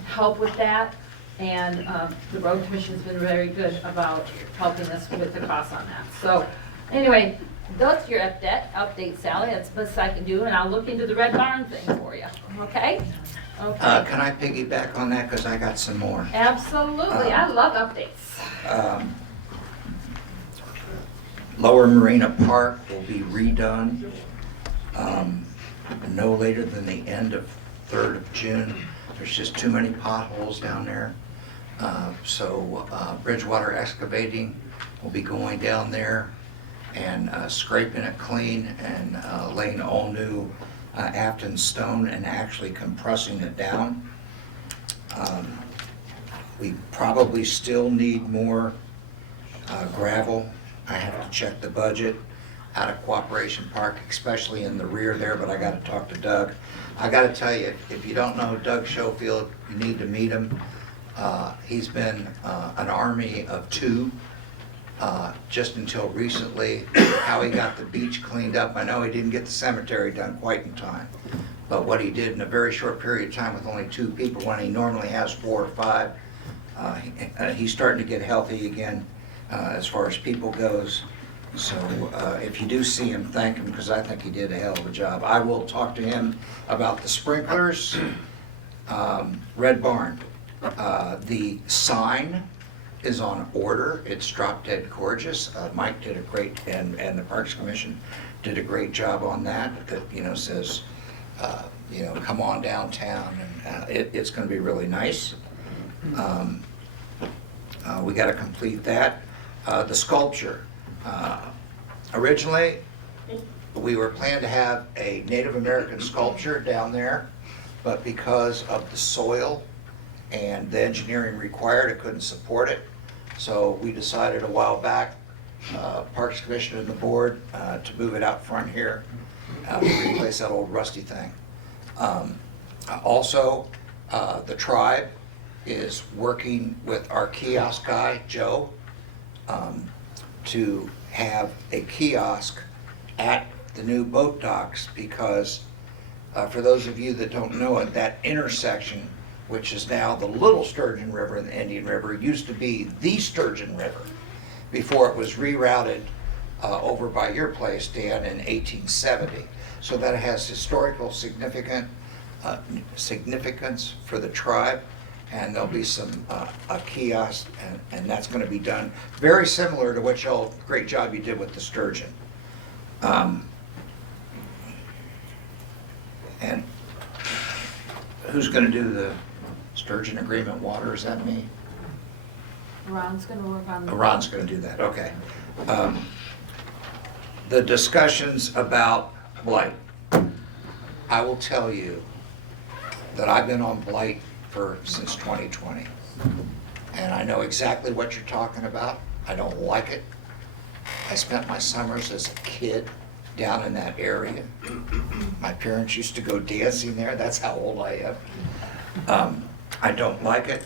help with that. And the road commission's been very good about helping us with the costs on that. So anyway, that's your update, Sally. That's the best I can do, and I'll look into the Red Barn thing for you. Okay? Okay. Can I piggyback on that because I got some more? Absolutely. I love updates. Lower Marina Park will be redone no later than the end of 3rd of June. There's just too many potholes down there. So Bridgewater Excavating will be going down there and scraping it clean and laying all new Afton stone and actually compressing it down. We probably still need more gravel. I have to check the budget out of Cooperation Park, especially in the rear there, but I got to talk to Doug. I got to tell you, if you don't know Doug Schofield, you need to meet him. He's been an army of two just until recently. How he got the beach cleaned up, I know he didn't get the cemetery done quite in time, but what he did in a very short period of time with only 2 people when he normally has 4 or 5, he's starting to get healthy again as far as people goes. So if you do see him, thank him because I think he did a hell of a job. I will talk to him about the sprinklers. Red Barn, the sign is on order. It's drop dead gorgeous. Mike did a great, and the Parks Commission did a great job on that. That says, come on downtown, and it's going to be really nice. We got to complete that. The sculpture. Originally, we were planning to have a Native American sculpture down there, but because of the soil and the engineering required, it couldn't support it. So we decided a while back, Parks Commission and the board, to move it out front here, replace that old rusty thing. Also, the tribe is working with our kiosk guy, Joe, to have a kiosk at the new boat docks because for those of you that don't know it, that intersection, which is now the Little Sturgeon River and the Indian River, used to be the Sturgeon River before it was rerouted over by your place, Dan, in 1870. So that has historical significance for the tribe. and there'll be a kiosk, and that's gonna be done very similar to what y'all, great job you did with the sturgeon. And who's gonna do the sturgeon agreement water, is that me? Ron's gonna work on the. Ron's gonna do that, okay. The discussions about blight. I will tell you that I've been on blight since 2020. And I know exactly what you're talking about. I don't like it. I spent my summers as a kid down in that area. My parents used to go dancing there. That's how old I am. I don't like it.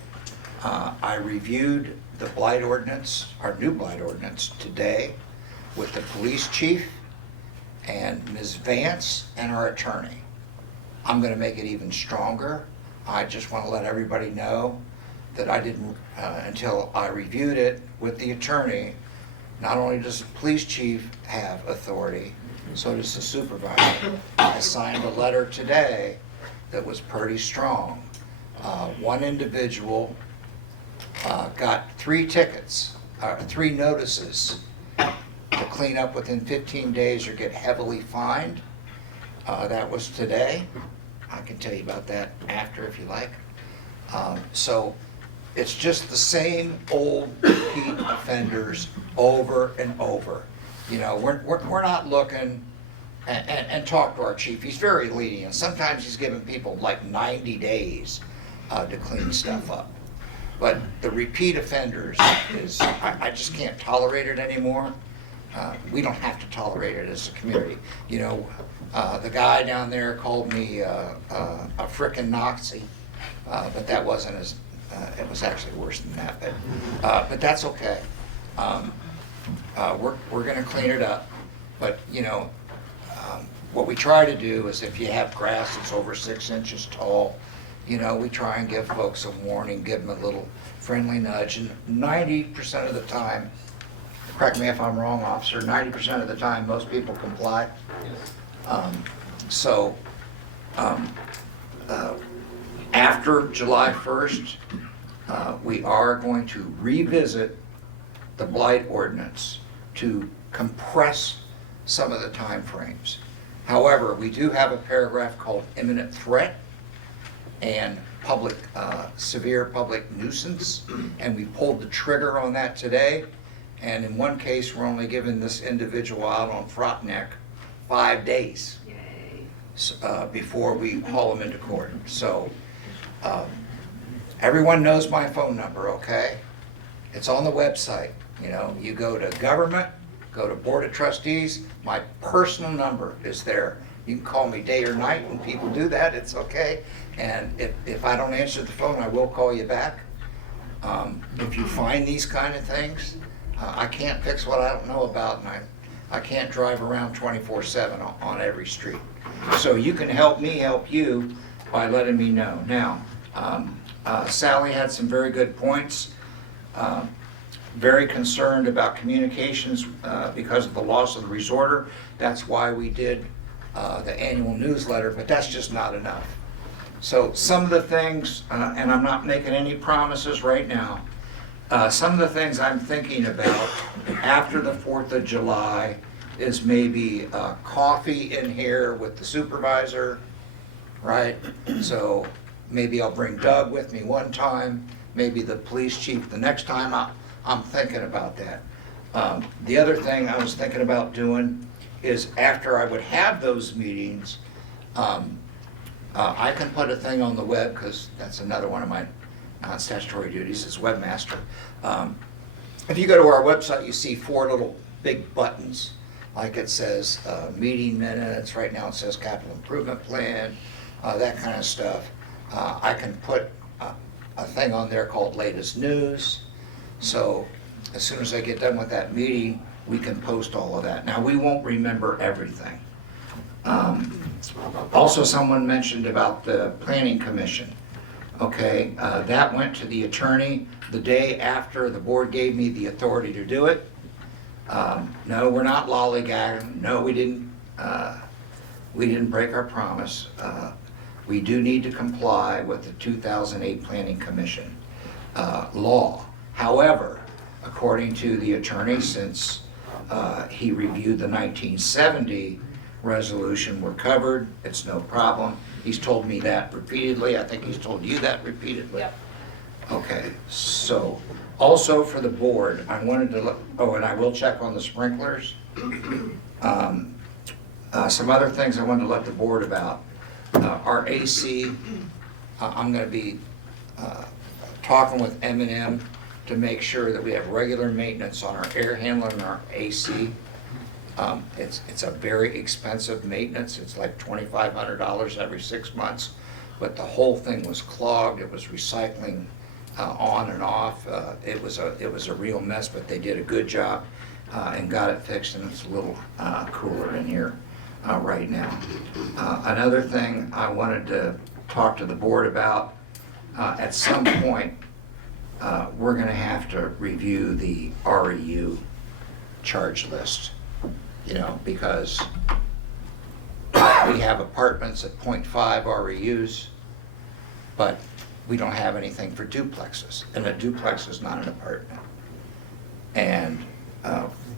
I reviewed the blight ordinance, our new blight ordinance, today with the police chief and Ms. Vance and our attorney. I'm gonna make it even stronger. I just wanna let everybody know that I didn't, until I reviewed it with the attorney, not only does the police chief have authority, so does the supervisor. I signed a letter today that was pretty strong. One individual got 3 tickets, 3 notices to clean up within 15 days or get heavily fined. That was today. I can tell you about that after if you like. So it's just the same old repeat offenders over and over. You know, we're not looking, and talk to our chief. He's very lenient. Sometimes he's giving people like 90 days to clean stuff up. But the repeat offenders is, I just can't tolerate it anymore. We don't have to tolerate it as a community. You know, the guy down there called me a frickin' Nazi, but that wasn't as, it was actually worse than that, but that's okay. We're gonna clean it up, but you know, what we try to do is if you have grass that's over 6 inches tall, you know, we try and give folks a warning, give them a little friendly nudge, and 90% of the time, correct me if I'm wrong, officer, 90% of the time, most people comply. After July 1st, we are going to revisit the blight ordinance to compress some of the time frames. However, we do have a paragraph called imminent threat and severe public nuisance, and we pulled the trigger on that today. And in one case, we're only giving this individual out on Frontenac 5 days before we haul him into court. So everyone knows my phone number, okay? It's on the website. You know, you go to government, go to Board of Trustees, my personal number is there. You can call me day or night. When people do that, it's okay. And if I don't answer the phone, I will call you back. If you find these kind of things, I can't fix what I don't know about, and I can't drive around 24/7 on every street. So you can help me help you by letting me know. Now, Sally had some very good points. Very concerned about communications because of the loss of the resorter. That's why we did the annual newsletter, but that's just not enough. So some of the things, and I'm not making any promises right now, some of the things I'm thinking about after the 4th of July is maybe coffee in here with the supervisor, right? So maybe I'll bring Doug with me one time, maybe the police chief the next time. I'm thinking about that. The other thing I was thinking about doing is after I would have those meetings, I can put a thing on the web, because that's another one of my non-statutory duties as webmaster. If you go to our website, you see 4 little big buttons, like it says meeting minutes, right now it says capital improvement plan, that kind of stuff. I can put a thing on there called latest news. So as soon as I get done with that meeting, we can post all of that. Now, we won't remember everything. Also, someone mentioned about the planning commission. Okay, that went to the attorney the day after the board gave me the authority to do it. No, we're not lollygagging. No, we didn't break our promise. We do need to comply with the 2008 Planning Commission law. However, according to the attorney, since he reviewed the 1970 resolution, we're covered, it's no problem. He's told me that repeatedly. I think he's told you that repeatedly. Yep. Okay, so also for the board, I wanted to look, oh, and I will check on the sprinklers. Some other things I wanted to let the board about. Our AC, I'm going to be talking with M&M to make sure that we have regular maintenance on our air handler and our AC. It's a very expensive maintenance. It's like $2,500 every 6 months. But the whole thing was clogged. It was recycling on and off. It was a real mess, but they did a good job and got it fixed, and it's a little cooler in here right now. Another thing I wanted to talk to the board about, at some point, we're going to have to review the REU charge list, you know, because we have apartments at 0.5 REUs, but we don't have anything for duplexes, and a duplex is not an apartment. And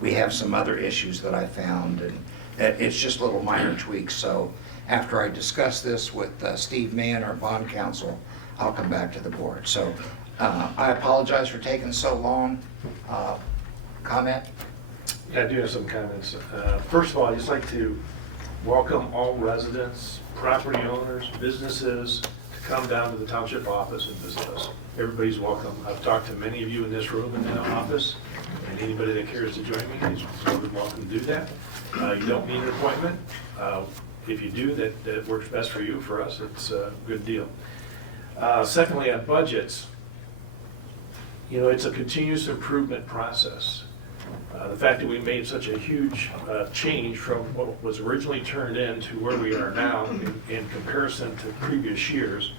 we have some other issues that I found, and it's just little minor tweaks. So after I discuss this with Steve Mann, our bond counsel, I'll come back to the board. So I apologize for taking so long. Comment? Yeah, I do have some comments. First of all, I'd just like to welcome all residents, property owners, businesses to come down to the township office and visit us. Everybody's welcome. I've talked to many of you in this room in the office, and anybody that cares to join me is more than welcome to do that. You don't need an appointment. If you do, that works best for you. For us, it's a good deal. Secondly, on budgets, you know, it's a continuous improvement process. The fact that we made such a huge change from what was originally turned in to where we are now in comparison to previous years,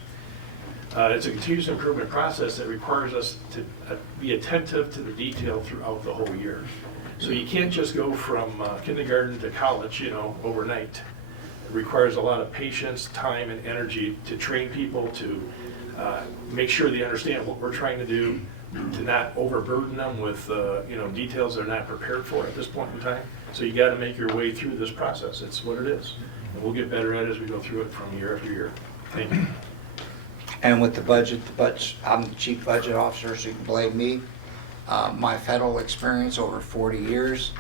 it's a continuous improvement process that requires us to be attentive to the detail throughout the whole year. So you can't just go from kindergarten to college, you know, overnight. It requires a lot of patience, time, and energy to train people, to make sure they understand what we're trying to do, to not overburden them with you know, details they're not prepared for at this point in time. So you got to make your way through this process. It's what it is, and we'll get better at it as we go through it from year after year. Thank you. And with the budget, I'm the chief budget officer, so you can blame me. My federal experience over 40 years,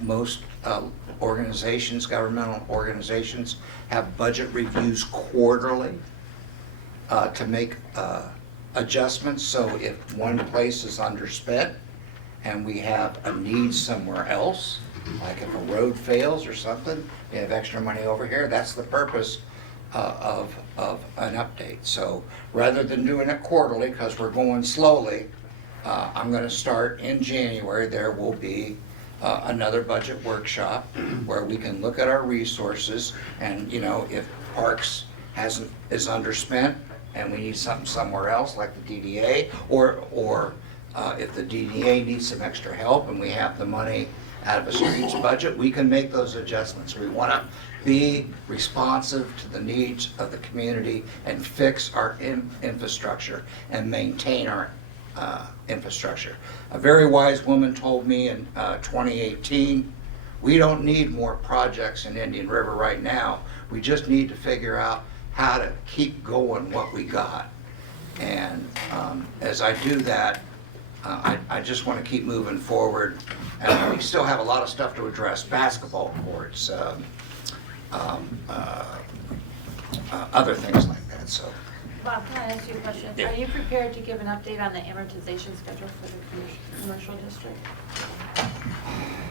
most organizations, governmental organizations, have budget reviews quarterly to make adjustments. So if one place is underspent and we have a need somewhere else, like if a road fails or something, we have extra money over here. That's the purpose of an update. So rather than doing it quarterly, because we're going slowly, I'm going to start in January. There will be another budget workshop where we can look at our resources, and you know, if Parks is underspent and we need something somewhere else, like the DDA, or if the DDA needs some extra help and we have the money out of a streets budget, we can make those adjustments. We want to be responsive to the needs of the community and fix our infrastructure and maintain our infrastructure. A very wise woman told me in 2018, we don't need more projects in Indian River right now. We just need to figure out how to keep going what we got. And as I do that, I just want to keep moving forward. And we still have a lot of stuff to address: basketball courts, other things like that. So, Bob, can I ask you a question? Yeah. Are you prepared to give an update on the amortization schedule for the commercial district?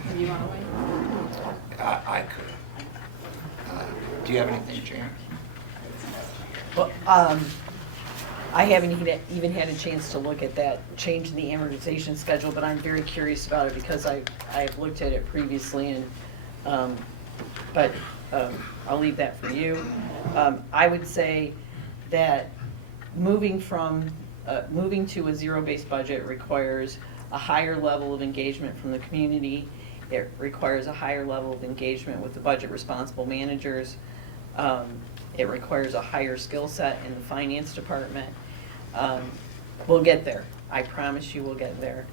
Or do you want to wait? I could. Do you have anything, Jan? Well, I haven't even had a chance to look at that change in the amortization schedule, but I'm very curious about it because I've looked at it previously, and but I'll leave that for you. I would say that moving to a zero-based budget requires a higher level of engagement from the community. It requires a higher level of engagement with the budget responsible managers. It requires a higher skill set in the finance department. We'll get there. I promise you we'll get there.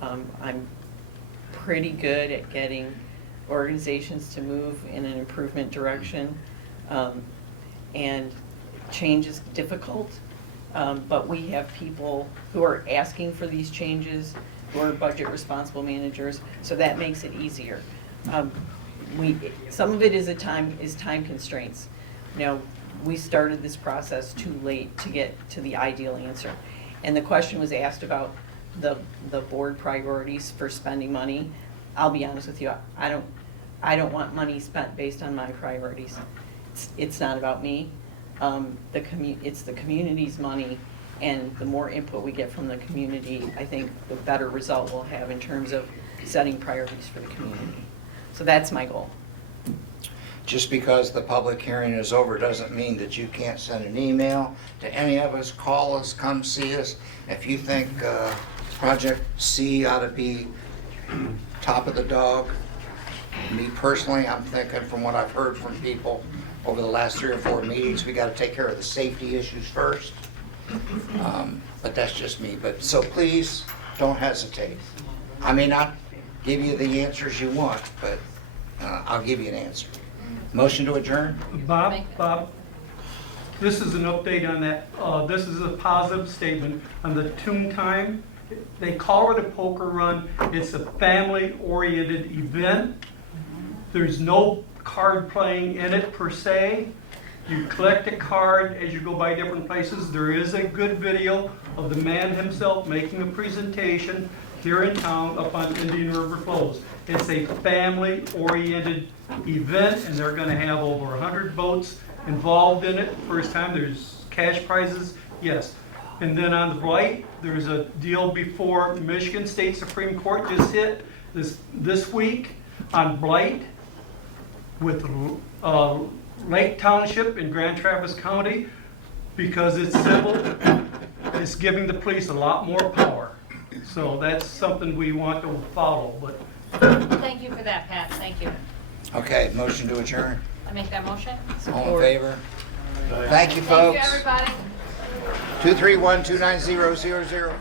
I'm pretty good at getting organizations to move in an improvement direction. And change is difficult, but we have people who are asking for these changes, who are budget responsible managers, so that makes it easier. Some of it is time constraints. You know, we started this process too late to get to the ideal answer. And the question was asked about the board priorities for spending money. I'll be honest with you, I don't want money spent based on my priorities. It's not about me. It's the community's money, and the more input we get from the community, I think the better result we'll have in terms of setting priorities for the community. So that's my goal. Just because the public hearing is over doesn't mean that you can't send an email to any of us, call us, come see us. If you think Project C ought to be top of the dog, me personally, I'm thinking from what I've heard from people over the last 3 or 4 meetings, we got to take care of the safety issues first. But that's just me. But so please don't hesitate. I may not give you the answers you want, but I'll give you an answer. Motion to adjourn? Bob, this is an update on that. This is a positive statement on the tune time. They call it a poker run. It's a family-oriented event. There's no card playing in it per se. You collect a card as you go by different places. There is a good video of the man himself making a presentation here in town up on Indian River Flows. It's a family-oriented event, and they're going to have over 100 boats involved in it. First time, there's cash prizes, yes. And then on the Blight, there's a deal before the Michigan State Supreme Court just hit this week on Blight with Lake Township in Grand Traverse County, because it's civil. It's giving the police a lot more power. So that's something we want to follow. But Thank you for that, Pat. Thank you. Okay, motion to adjourn. I make that motion? All in favor? Thank you, folks. Thank you, everybody. 231-290-0044.